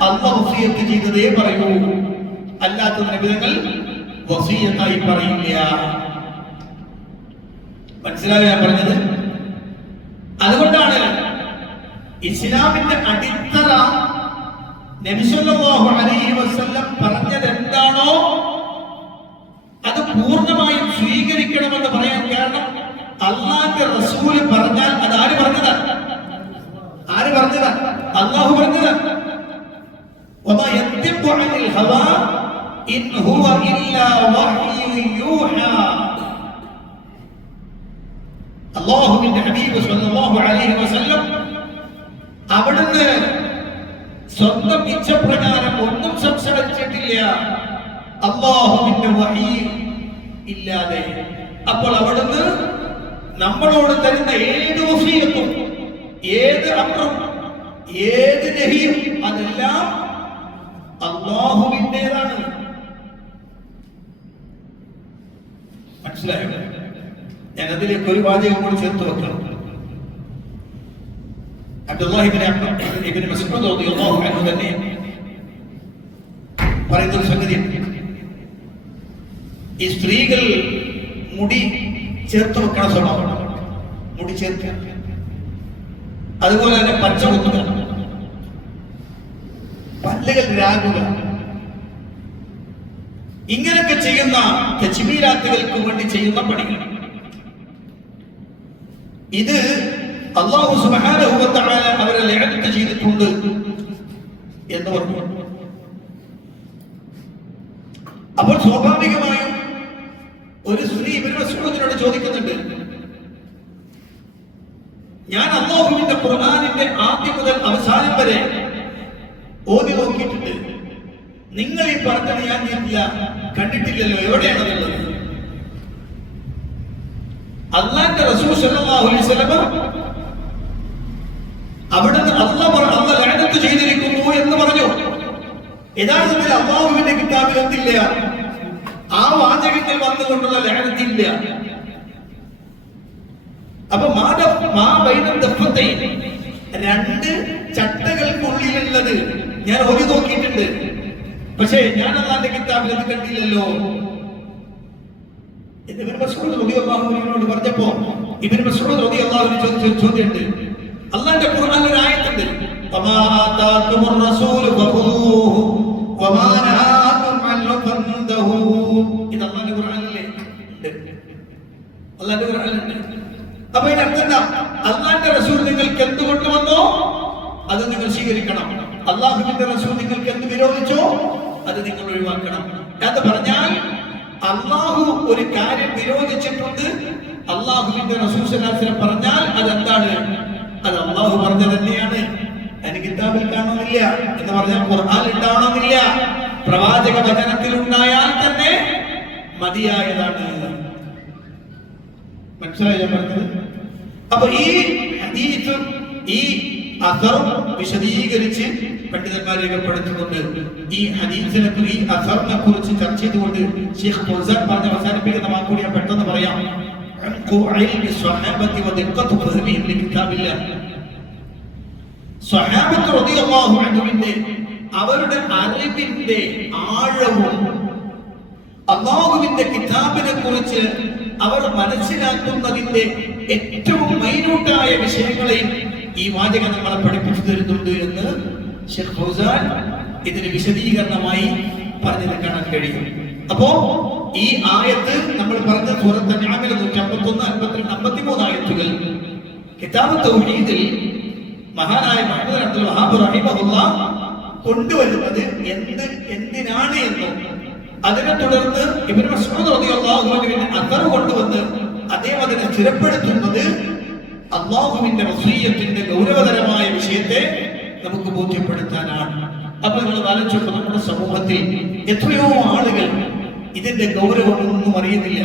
അല്ലാഹു വസിയത്ത് ചെയ്തതേ പറയൂ, അല്ലാത്ത നബി തങ്ങൾ വസിയത്തായി പറയില്ല. മനസ്സിലായോ ഞാൻ പറഞ്ഞത്? അതുകൊണ്ടാണ് ഇസ്ലാമിന്റെ അടിത്തറ നബി സല്ലല്ലാഹു അലൈഹി വസല്ലം പറഞ്ഞത് എന്താണോ അത് പൂർണ്ണമായും സ്വീകരിക്കണമെന്ന് പറയാൻ കാരണം അല്ലാഹുവിന്റെ റസൂൽ പറഞ്ഞാൽ അത് ആര് പറഞ്ഞതാ? അല്ലാഹു പറഞ്ഞതാ. വമാ യന്തിഖു അനിൽ ഹവാ ഇൻ ഹുവ ഇല്ലാ വഹ്യു യൂഹാ. അല്ലാഹുവിന്റെ ഹബീബ് സല്ലല്ലാഹു അലൈഹി വസല്ലം അവിടുന്ന് സ്വന്തം ഇച്ഛപ്രകാരം ഒന്നും സംസാരിച്ചിട്ടില്ല, അല്ലാഹുവിന്റെ വഹി ഇല്ലാതെ. അപ്പോൾ അവിടുന്ന് നമ്മളോട് തരുന്ന ഏത് വസിയത്തും ഏത് അമ്രും ഏത് നഹിയും അതെല്ലാം അല്ലാഹുവിന്റേതാണ്. മനസ്സിലായോ? ഞാൻ അതിലേക്ക് ഒരു വാചകം കൂടി ചേർത്ത് വെക്കണം. അബ്ദുല്ലാഹി ഇബ്നു മസ്ഊദ് റളിയല്ലാഹു അൻഹു തന്നെ പറയുന്ന സംഗതി, ഈ സ്ത്രീകൾ മുടി ചേർത്ത് വെക്കണ സ്വഭാവം, മുടി ചേർക്കുക, അതുപോലെ തന്നെ പച്ച കുത്തുക, പല്ലുകൾ രാകുക, ഇങ്ങനെയൊക്കെ ചെയ്യുന്ന തജ്മീലാത്തുകൾക്ക് വേണ്ടി ചെയ്യുന്ന പണികൾ. ഇത് അല്ലാഹു സുബ്ഹാനഹു വ തആല അവരെ ലഅനത്ത് ചെയ്തിട്ടുണ്ട് എന്ന് പറഞ്ഞു. അപ്പോൾ സ്വാഭാവികമായും ഒരു സ്ത്രീ ഇബ്നു മസ്ഊദിനോട് ചോദിക്കുന്നുണ്ട്, ഞാൻ അല്ലാഹുവിന്റെ ഖുർആനിന്റെ ആദ്യം മുതൽ അവസാനം വരെ ഓതി നോക്കിയിട്ടുണ്ട്, നിങ്ങൾ ഈ പറഞ്ഞത് ഞാൻ കണ്ടിട്ടില്ലല്ലോ, എവിടെയാണുള്ളത്? അല്ലാഹുവിന്റെ റസൂൽ സല്ലല്ലാഹു അലൈഹി വസല്ലം അവിടുന്ന് അല്ലാഹു ലഅനത്ത് ചെയ്തിരിക്കുന്നു എന്ന് പറഞ്ഞു. യഥാർത്ഥത്തിൽ അല്ലാഹുവിന്റെ കിതാബിൽ എന്തില്ല? ആ വാചകത്തിൽ വന്നുകൊണ്ടുള്ള ലഅനത്തില്ല. അപ്പൊ രണ്ട് ചട്ടകൾക്കുള്ളിലുള്ളത് ഞാൻ ഓതി നോക്കിയിട്ടുണ്ട്, പക്ഷേ ഞാൻ അല്ലാഹുവിന്റെ കിതാബിൽ അത് കണ്ടില്ലല്ലോ. ഇബ്നു മസ്ഊദ് റളിയല്ലാഹു അൻഹുവിനോട് പറഞ്ഞപ്പോ ഇബ്നു മസ്ഊദ് റളിയല്ലാഹു അൻഹു ചോദിച്ച ചോദ്യമുണ്ട്. അല്ലാഹുവിന്റെ ഖുർആനിൽ ഒരു ആയത്തുണ്ട്, വമാ ആതാകുമുർ റസൂലു ഫഖുദൂഹു വമാ നഹാകും അൻഹു ഫന്തഹൂ. ഇത് അല്ലാഹുവിന്റെ ഖുർആനിലെ ഉണ്ട്, അല്ലാഹുവിന്റെ ഖുർആനിലുണ്ട്. അപ്പൊ ഇതിന്റെ അർത്ഥം എന്താ? അല്ലാഹുവിന്റെ റസൂൽ നിങ്ങൾക്ക് എന്ത് കൊണ്ടുവന്നോ അത് നിങ്ങൾ സ്വീകരിക്കണം, അല്ലാഹുവിന്റെ റസൂൽ നിങ്ങൾക്ക് എന്ത് വിരോധിച്ചോ അത് നിങ്ങൾ ഒഴിവാക്കണം. എന്ന് പറഞ്ഞാൽ അല്ലാഹു ഒരു കാര്യം വിരോധിച്ചിട്ടുണ്ട്, അല്ലാഹുവിന്റെ റസൂൽ സല്ലല്ലാഹു അലൈഹി വസല്ലം പറഞ്ഞാൽ അതെന്താണ്? അത് അല്ലാഹു പറഞ്ഞത് തന്നെയാണ്. അതിന് കിതാബിൽ കാണുന്നില്ല എന്ന് പറഞ്ഞാൽ ഖുർആനിൽ ഉണ്ടാവണമെന്നില്ല, പ്രവാചക വചനത്തിൽ ഉണ്ടായാൽ തന്നെ മതിയായതാണ്. മനസ്സിലായോ പറഞ്ഞത്? അപ്പൊ ഈ ഹദീസ് ഈ അസറും വിശദീകരിച്ച് പണ്ഡിതന്മാർ രേഖപ്പെടുത്തുന്നുണ്ട്. ഈ ഹദീസിനെ ഈ അസറിനെ കുറിച്ച് ചർച്ച ചെയ്തുകൊണ്ട് ശൈഖ് ഫൗസാൻ പറഞ്ഞ അവസാനിപ്പിക്കുന്ന വാക്കുകൂടി ഞാൻ പെട്ടെന്ന് പറയാം. عمق علم الصحابة ودقة فهمهم لكتاب الله. സ്വഹാബത്ത് റളിയല്ലാഹു അൻഹുവിന്റെ അവരുടെ അറിവിന്റെ ആഴവും അല്ലാഹുവിന്റെ കിതാബിനെ കുറിച്ച് അവർ മനസ്സിലാക്കുന്നതിന്റെ ഏറ്റവും മൈന്യൂട്ടായ വിഷയങ്ങളെയും ഈ വാചകം നമ്മളെ പഠിപ്പിച്ചു തരുന്നുണ്ട് എന്ന് ഷെയ്ഖ് ഫൗസാൻ ഇതിന് വിശദീകരണമായി പറഞ്ഞത് കാണാൻ കഴിയും. അപ്പോ ഈ ആയത്ത് നമ്മൾ പറഞ്ഞ സൂറത്ത് അൻആമിലെ 151, 52, 53 ആയത്തുകൾ കിതാബ് തൗഹീദിൽ മഹാനായ മുഹമ്മദ് അബ്ദുൽ വഹാബ് റഹിമഹുല്ലാഹ് കൊണ്ടുവരുന്നത് എന്തിനാണ് എന്നും അതിനെ തുടർന്ന് ഇബ്നു മസ്ഊദ് റളിയല്ലാഹു അൻഹുവിന്റെ അഥർ കൊണ്ടുവന്ന് അദ്ദേഹം അതിനെ സ്ഥിരപ്പെടുത്തുന്നത് അല്ലാഹുവിന്റെ വസിയ്യത്തിന്റെ ഗൗരവതരമായ വിഷയത്തെ നമുക്ക് ബോധ്യപ്പെടുത്താനാണ്. അപ്പൊ നിങ്ങൾ ആലോചിച്ചപ്പോൾ നമ്മുടെ സമൂഹത്തിൽ എത്രയോ ആളുകൾ ഇതിന്റെ ഗൗരവമൊന്നും അറിയുന്നില്ല,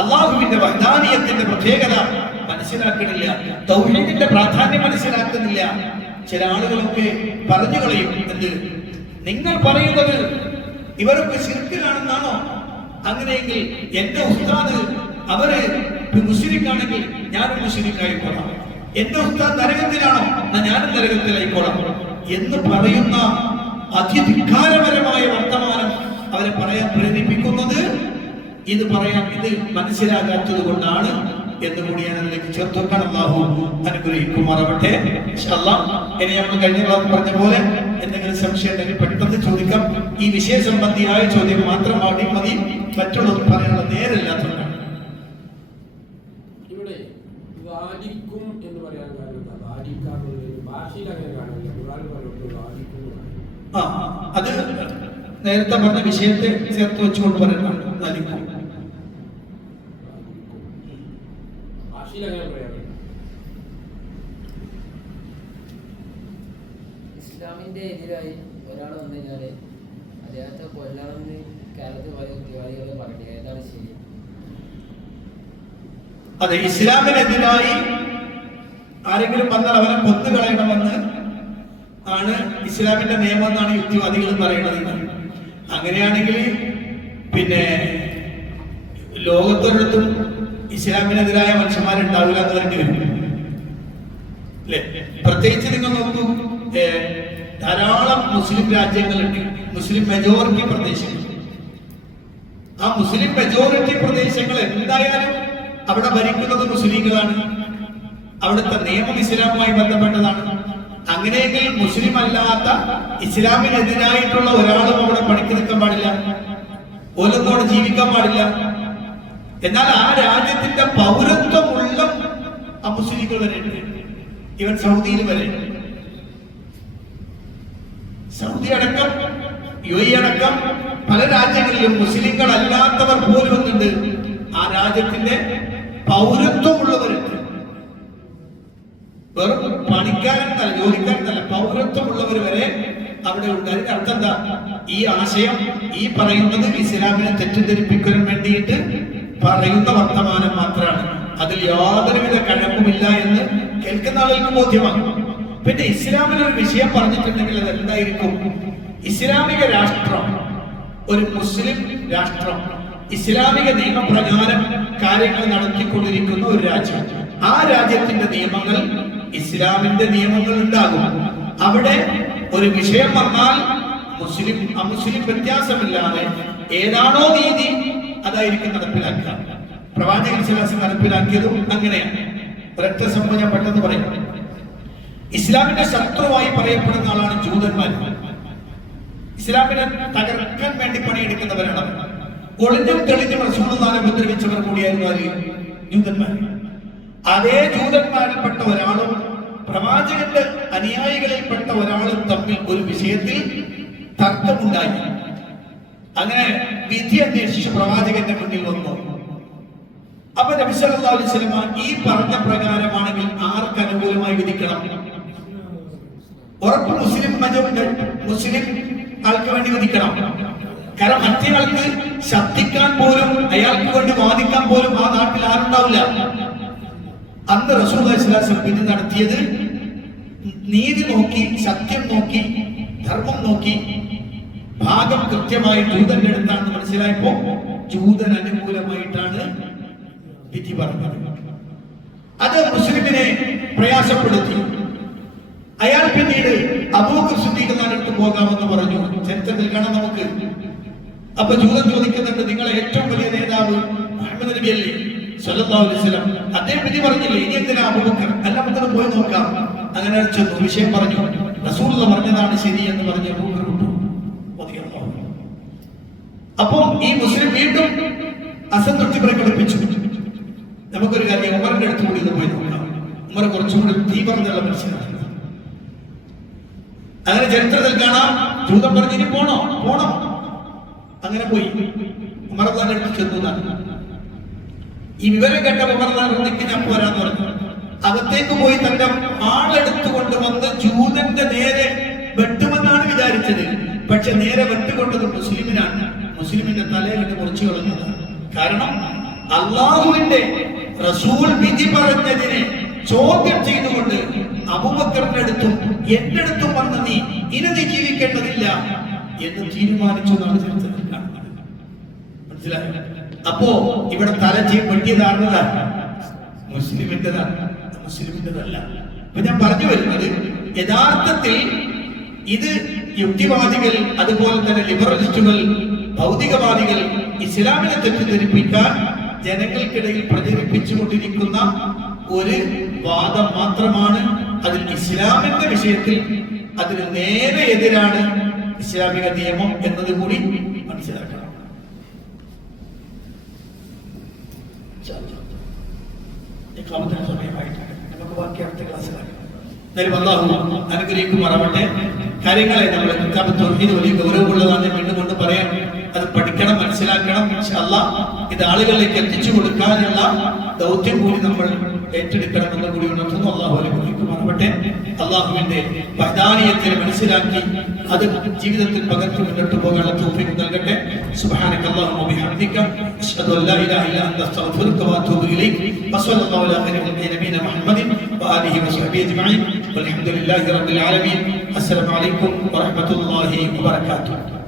അല്ലാഹുവിന്റെ വഹ്ദാനിയത്തിന്റെ പ്രത്യേകത മനസ്സിലാക്കണില്ല, തൗഹീദിന്റെ പ്രാധാന്യം മനസ്സിലാക്കുന്നില്ല. ചില ആളുകളൊക്കെ പറഞ്ഞു കളയും, എന്ത് നിങ്ങൾ പറയുന്നത് ഇവരൊക്കെ ശിർക്കിലാണെന്നാണോ? അങ്ങനെയെങ്കിൽ എന്റെ ഉസ്താദ് അവര് മുശ്രിക്കാണെങ്കിൽ ഞാനും മുശ്രിക്കായിക്കോളാം, എന്റെ ഉസ്താദ് നരകത്തിലാണോ ഞാനും നരകത്തിലായിക്കോളാം എന്ന് പറയുന്ന അതിധിക്കാരപരമായ വർത്തമാനം അവരെ പറയാൻ പ്രേരിപ്പിക്കുന്നത് ഇത് മനസ്സിലാകാത്തത് കൊണ്ടാണ് എന്ന് കൂടി ഞാൻ അതിലേക്ക് ചേർത്ത് വെക്കാൻ അല്ലാഹു അനുഗ്രഹിക്കുമാറാവട്ടെ. ഇനി നമ്മൾ കഴിഞ്ഞ ക്ലാസ് പറഞ്ഞ പോലെ എന്തെങ്കിലും സംശയം ഉണ്ടെങ്കിൽ പെട്ടെന്ന് ചോദിക്കാം. ഈ വിഷയ സംബന്ധിയായ ചോദ്യം മാത്രമാണ് മതി, മറ്റുള്ളത് പറയാനുള്ള നേരമില്ലാത്തതുകൊണ്ടാണ്. ഇവിടെ വാദിക്കും എന്ന് പറയാൻ അത് നേരത്തെ പറഞ്ഞ വിഷയത്തെ ചേർത്ത് വെച്ചുകൊണ്ട് പറയുന്നതാണ് വാദിക്കും. ഇസ്ലാമിന്റെ എതിരായി ഒരാൾ വന്നു കഴിഞ്ഞാല് അദ്ദേഹത്തെ കൊല്ലണമെന്ന് കേരളത്തിൽ പല ഉദ്യോഗാദികൾ പറഞ്ഞു. ഏതാണ് ശരി? അതെ, ഇസ്ലാമിനെതിരായി ആരെങ്കിലും വന്നാൽ അവനെ കൊന്നുകളയണമെന്ന് ആണ് ഇസ്ലാമിന്റെ നിയമം എന്നാണ് യുക്തിവാദികൾ പറയുന്നത്. അങ്ങനെയാണെങ്കിൽ പിന്നെ ലോകത്തൊരിടത്തും ഇസ്ലാമിനെതിരായ മനുഷ്യന്മാരുണ്ടാവില്ല എന്ന് വേണ്ടി വരും അല്ലെ? പ്രത്യേകിച്ച് നിങ്ങൾ നോക്കൂ, ധാരാളം മുസ്ലിം രാജ്യങ്ങളുണ്ട്, മുസ്ലിം മെജോറിറ്റി പ്രദേശങ്ങൾ. ആ മുസ്ലിം മെജോറിറ്റി പ്രദേശങ്ങൾ എന്തായാലും അവിടെ ഭരിക്കുന്നത് മുസ്ലിങ്ങളാണ്, അവിടുത്തെ നിയമം ഇസ്ലാമുമായി ബന്ധപ്പെട്ടതാണ്. അങ്ങനെയെങ്കിൽ മുസ്ലിം അല്ലാത്ത ഇസ്ലാമിനെതിരായിട്ടുള്ള ഒരാളും അവിടെ പണിക്ക് നിൽക്കാൻ പാടില്ല, ഓരോന്നോട് ജീവിക്കാൻ പാടില്ല. എന്നാൽ ആ രാജ്യത്തിന്റെ പൗരത്വമുള്ള അമുസ്ലിങ്ങൾ വരെ ഉണ്ട്, ഇവൻ സൗദിയിൽ വരെ. സൗദി അടക്കം UAE അടക്കം പല രാജ്യങ്ങളിലും മുസ്ലിങ്ങൾ അല്ലാത്തവർ പോലും വന്നിട്ടുണ്ട്. ആ രാജ്യത്തിന്റെ പൗരത്വമുള്ളവരുണ്ട്, വെറും പണിക്കാരെന്നല്ല, ജോലിക്കാരെന്നല്ല, പൗരത്വമുള്ളവർ വരെ അവിടെ ഉണ്ട്. അതിന്റെ അർത്ഥം എന്താ? ഈ ആശയം, ഈ പറയുന്നത് ഇസ്ലാമിനെ തെറ്റിദ്ധരിപ്പിക്കാൻ വേണ്ടിയിട്ട് പറയുന്ന വർത്തമാനം മാത്രമാണ്, അതിൽ യാതൊരുവിധ കഴമ്പുമില്ല എന്ന് കേൾക്കുന്ന ആളുകൾക്ക് ബോധ്യമാണ്. പിന്നെ ഇസ്ലാമിനൊരു വിഷയം പറഞ്ഞിട്ടുണ്ടെങ്കിൽ അത് എന്തായിരിക്കും? ഇസ്ലാമിക രാഷ്ട്രം, ഒരു മുസ്ലിം രാഷ്ട്രം, ഇസ്ലാമിക നിയമപ്രകാരം കാര്യങ്ങൾ നടത്തിക്കൊണ്ടിരിക്കുന്ന ഒരു രാജ്യം. ആ രാജ്യത്തിന്റെ നിയമങ്ങൾ ഇസ്ലാമിന്റെ നിയമങ്ങൾ ഉണ്ടാകും. അവിടെ ഒരു വിഷയം വന്നാൽ മുസ്ലിം അമുസ്ലിം വ്യത്യാസമില്ലാതെ ഏതാണോ നീതി അതായിരിക്കും നടപ്പിലാക്കുക. പ്രവാചകൻ സ്വല്ലല്ലാഹു നടപ്പിലാക്കിയതും അങ്ങനെയാണ്. ഒരൊറ്റ സംഭവം ഞാൻ പെട്ടെന്ന് പറയും. ഇസ്ലാമിന്റെ ശത്രുവായി പറയപ്പെടുന്ന ആളാണ് ജൂതന്മാർ. ഇസ്ലാമിനെ തകർക്കാൻ വേണ്ടി പണിയെടുക്കുന്നവരാണ്. ഒളിഞ്ഞും തെളിഞ്ഞും റസൂലുള്ളാഹിനെ ഉപദ്രവിച്ചവർ കൂടിയായിരുന്നു ജൂതന്മാർ. അതേ ജൂതന്മാരിൽപ്പെട്ട ഒരാളും പ്രവാചകന്റെ അനുയായികളിൽപ്പെട്ട ഒരാളും തമ്മിൽ ഒരു വിഷയത്തിൽ തർക്കമുണ്ടായി. അങ്ങനെ വിധി അന്വേഷിച്ച് പ്രവാചകന്റെ മുന്നിൽ വന്നു. അപ്പൊ നബി സല്ലല്ലാഹു അലൈഹി വസല്ലം ഈ പറഞ്ഞ പ്രകാരമാണെങ്കിൽ ആർക്ക് അനുകൂലമായി വിധിക്കണം? ഉറപ്പ് മുസ്ലിം ആൾക്ക് വേണ്ടി വിധിക്കണം. കാരണം മറ്റേ ആൾക്ക് ശബ്ദിക്കാൻ പോലും, അയാൾക്ക് വേണ്ടി വാദിക്കാൻ പോലും ആ നാട്ടിൽ ആരുണ്ടാവില്ല. അന്ന് റസൂലുള്ളാഹി സ്വല്ലല്ലാഹു അലൈഹി വസല്ലം വിധി നടത്തിയത് നീതി നോക്കി, സത്യം നോക്കി, ധർമ്മം നോക്കി, ഭാഗം കൃത്യമായി ജൂതന്റെ അടുത്താണെന്ന് മനസ്സിലായപ്പോ ജൂതൻ അനുകൂലമായിട്ടാണ് വിധി പറഞ്ഞത്. അത് മുസ്ലിമിനെ പ്രയാസപ്പെടുത്തി. അയാൾ പിന്നീട് അബൂബക്കർ സിദ്ദീഖ് അടുത്ത് പോകാമെന്ന് പറഞ്ഞു. ചരിത്രത്തിൽ കാണാം നമുക്ക്. അപ്പൊ ജൂതൻ ചോദിക്കുന്നുണ്ട്, നിങ്ങളെ ഏറ്റവും വലിയ നേതാവ് മുഹമ്മദ് നബി അല്ലേ സല്ലല്ലാഹു അലൈഹി വസല്ലം, അദ്ദേഹം വിധി പറഞ്ഞില്ലേ, ഇനി എന്തിനാ അബൂബക്കർ, അല്ല നമുക്കൊന്ന് പോയി നോക്കാം. അങ്ങനെ ചെന്നു വിഷയം പറഞ്ഞു. റസൂലുള്ള പറഞ്ഞതാണ് ശരി എന്ന് പറഞ്ഞ് അബൂബക്കർ വിട്ടു. അപ്പോ ഈ മുസ്ലിം വീണ്ടും അസംതൃപ്തി പ്രകടിപ്പിച്ചു. നമുക്കൊരു കാര്യം ഉമറിന്റെ അടുത്ത് കൂടി ഇത് പോയി നോക്കാം. ഉമർ കുറച്ചുകൂടി തീവ്രതയുള്ള മനുഷ്യനാണ്. അങ്ങനെ ചരിത്രത്തിൽ കാണാം, ജൂതൻ പറഞ്ഞു ഇനി പോണോ. അങ്ങനെ പോയി ഉമർ തന്നെ അടുത്ത് ചെന്നതാണ്. ഈ വിവരം കേട്ട ഉമർ നിൽക്ക്, ഞാൻ പോരാന്ന് പറഞ്ഞു. അകത്തേക്ക് പോയി തന്റെ ആളെടുത്തുകൊണ്ട് വന്ന് ജൂതന്റെ നേരെ വെട്ടുമെന്നാണ് വിചാരിച്ചത്. പക്ഷെ നേരെ വെട്ടുകൊണ്ടത് മുസ്ലിമിനാണ്. മുസ്ലിമിന്റെ തലയിലിട്ട് മുറിച്ചു കളഞ്ഞതാണ്. കാരണം അള്ളാഹുവിന്റെ റസൂൽ വിധി പറഞ്ഞതിനെ ചോദ്യം ചെയ്തുകൊണ്ട് അബൂബക്കറിന്റെ അടുത്തും എന്റെ അടുത്തും വന്ന നീ ഇനി ജീവിക്കേണ്ടതില്ല എന്ന് തീരുമാനിച്ചു എന്നാണ് ചരിത്രത്തിൽ കാണുന്നത്. മനസ്സിലായി? അപ്പോ ഇവിടെ തല വെട്ടിയതാണെന്നതാണ് മുസ്ലിമിന്റെതല്ല. അപ്പൊ ഞാൻ പറഞ്ഞു വരുന്നത്, യഥാർത്ഥത്തിൽ ഇത് യുക്തിവാദികൾ, അതുപോലെ തന്നെ ലിബറലിസ്റ്റുകൾ, ഭൗതികവാദികൾ ഇസ്ലാമിനെ തെറ്റിദ്ധരിപ്പിക്കാൻ ജനങ്ങൾക്കിടയിൽ പ്രചരിപ്പിച്ചുകൊണ്ടിരിക്കുന്ന ഒരു വാദം മാത്രമാണ്. അതിൽ ഇസ്ലാമിന്റെ വിഷയത്തിൽ അതിന് നേരെ എതിരാണ് ഇസ്ലാമിക നിയമം എന്നത് കൂടി മനസ്സിലാക്കണം. നമുക്ക് ബാക്കി അടുത്ത ക്ലാസ്സിലാക്കാം. അനുഗ്രഹിക്കുമാറാവട്ടെ. കാര്യങ്ങളെ നമ്മുടെ കിതാബ് തൗഹീദ് വലിയ ഗൗരവമുള്ളതാണ്. വീണ്ടും കൊണ്ട് പറയാം, അത് പഠിക്കണം, മനസ്സിലാക്കണം. ഇൻഷാ അല്ലാഹ് ഇത് ആളുകളിലേക്ക് എത്തിച്ചു കൊടുക്കാനുള്ള ദൗത്യം കൂടി നമ്മൾ ഏറ്റെടുക്കണം എന്ന് കൂടി ഉണർത്തുന്നു. അള്ളാഹു അനുഗ്രഹിക്കുമാറാവട്ടെ. അള്ളാഹുവിന്റെ വഹദാനിയത്തിനെ മനസ്സിലാക്കി അത് ജീവിതത്തിൽ പകർത്തി മുന്നോട്ട് പോകാനുള്ള തൗഫീഖ് നൽകട്ടെ. സുബ്ഹാനക അല്ലാഹുമ്മ വബിഹംദിക അശ്ഹദു അല്ലാ ഇലാഹ ഇല്ല അൻത അസ്തഗ്ഫിറുക വഅതൂബു ഇലൈക്. വസല്ലല്ലാഹു അലാ ഖൈരിൽ നബിയിന മുഹമ്മദിൻ വആലിഹി വസഹ്ബിഹി അജ്മഈൻ. വൽഹംദുലില്ലാഹി റബ്ബിൽ ആലമീൻ. അസ്സലാമു അലൈക്കും വറഹ്മത്തുള്ളാഹി വബറകാതുഹു.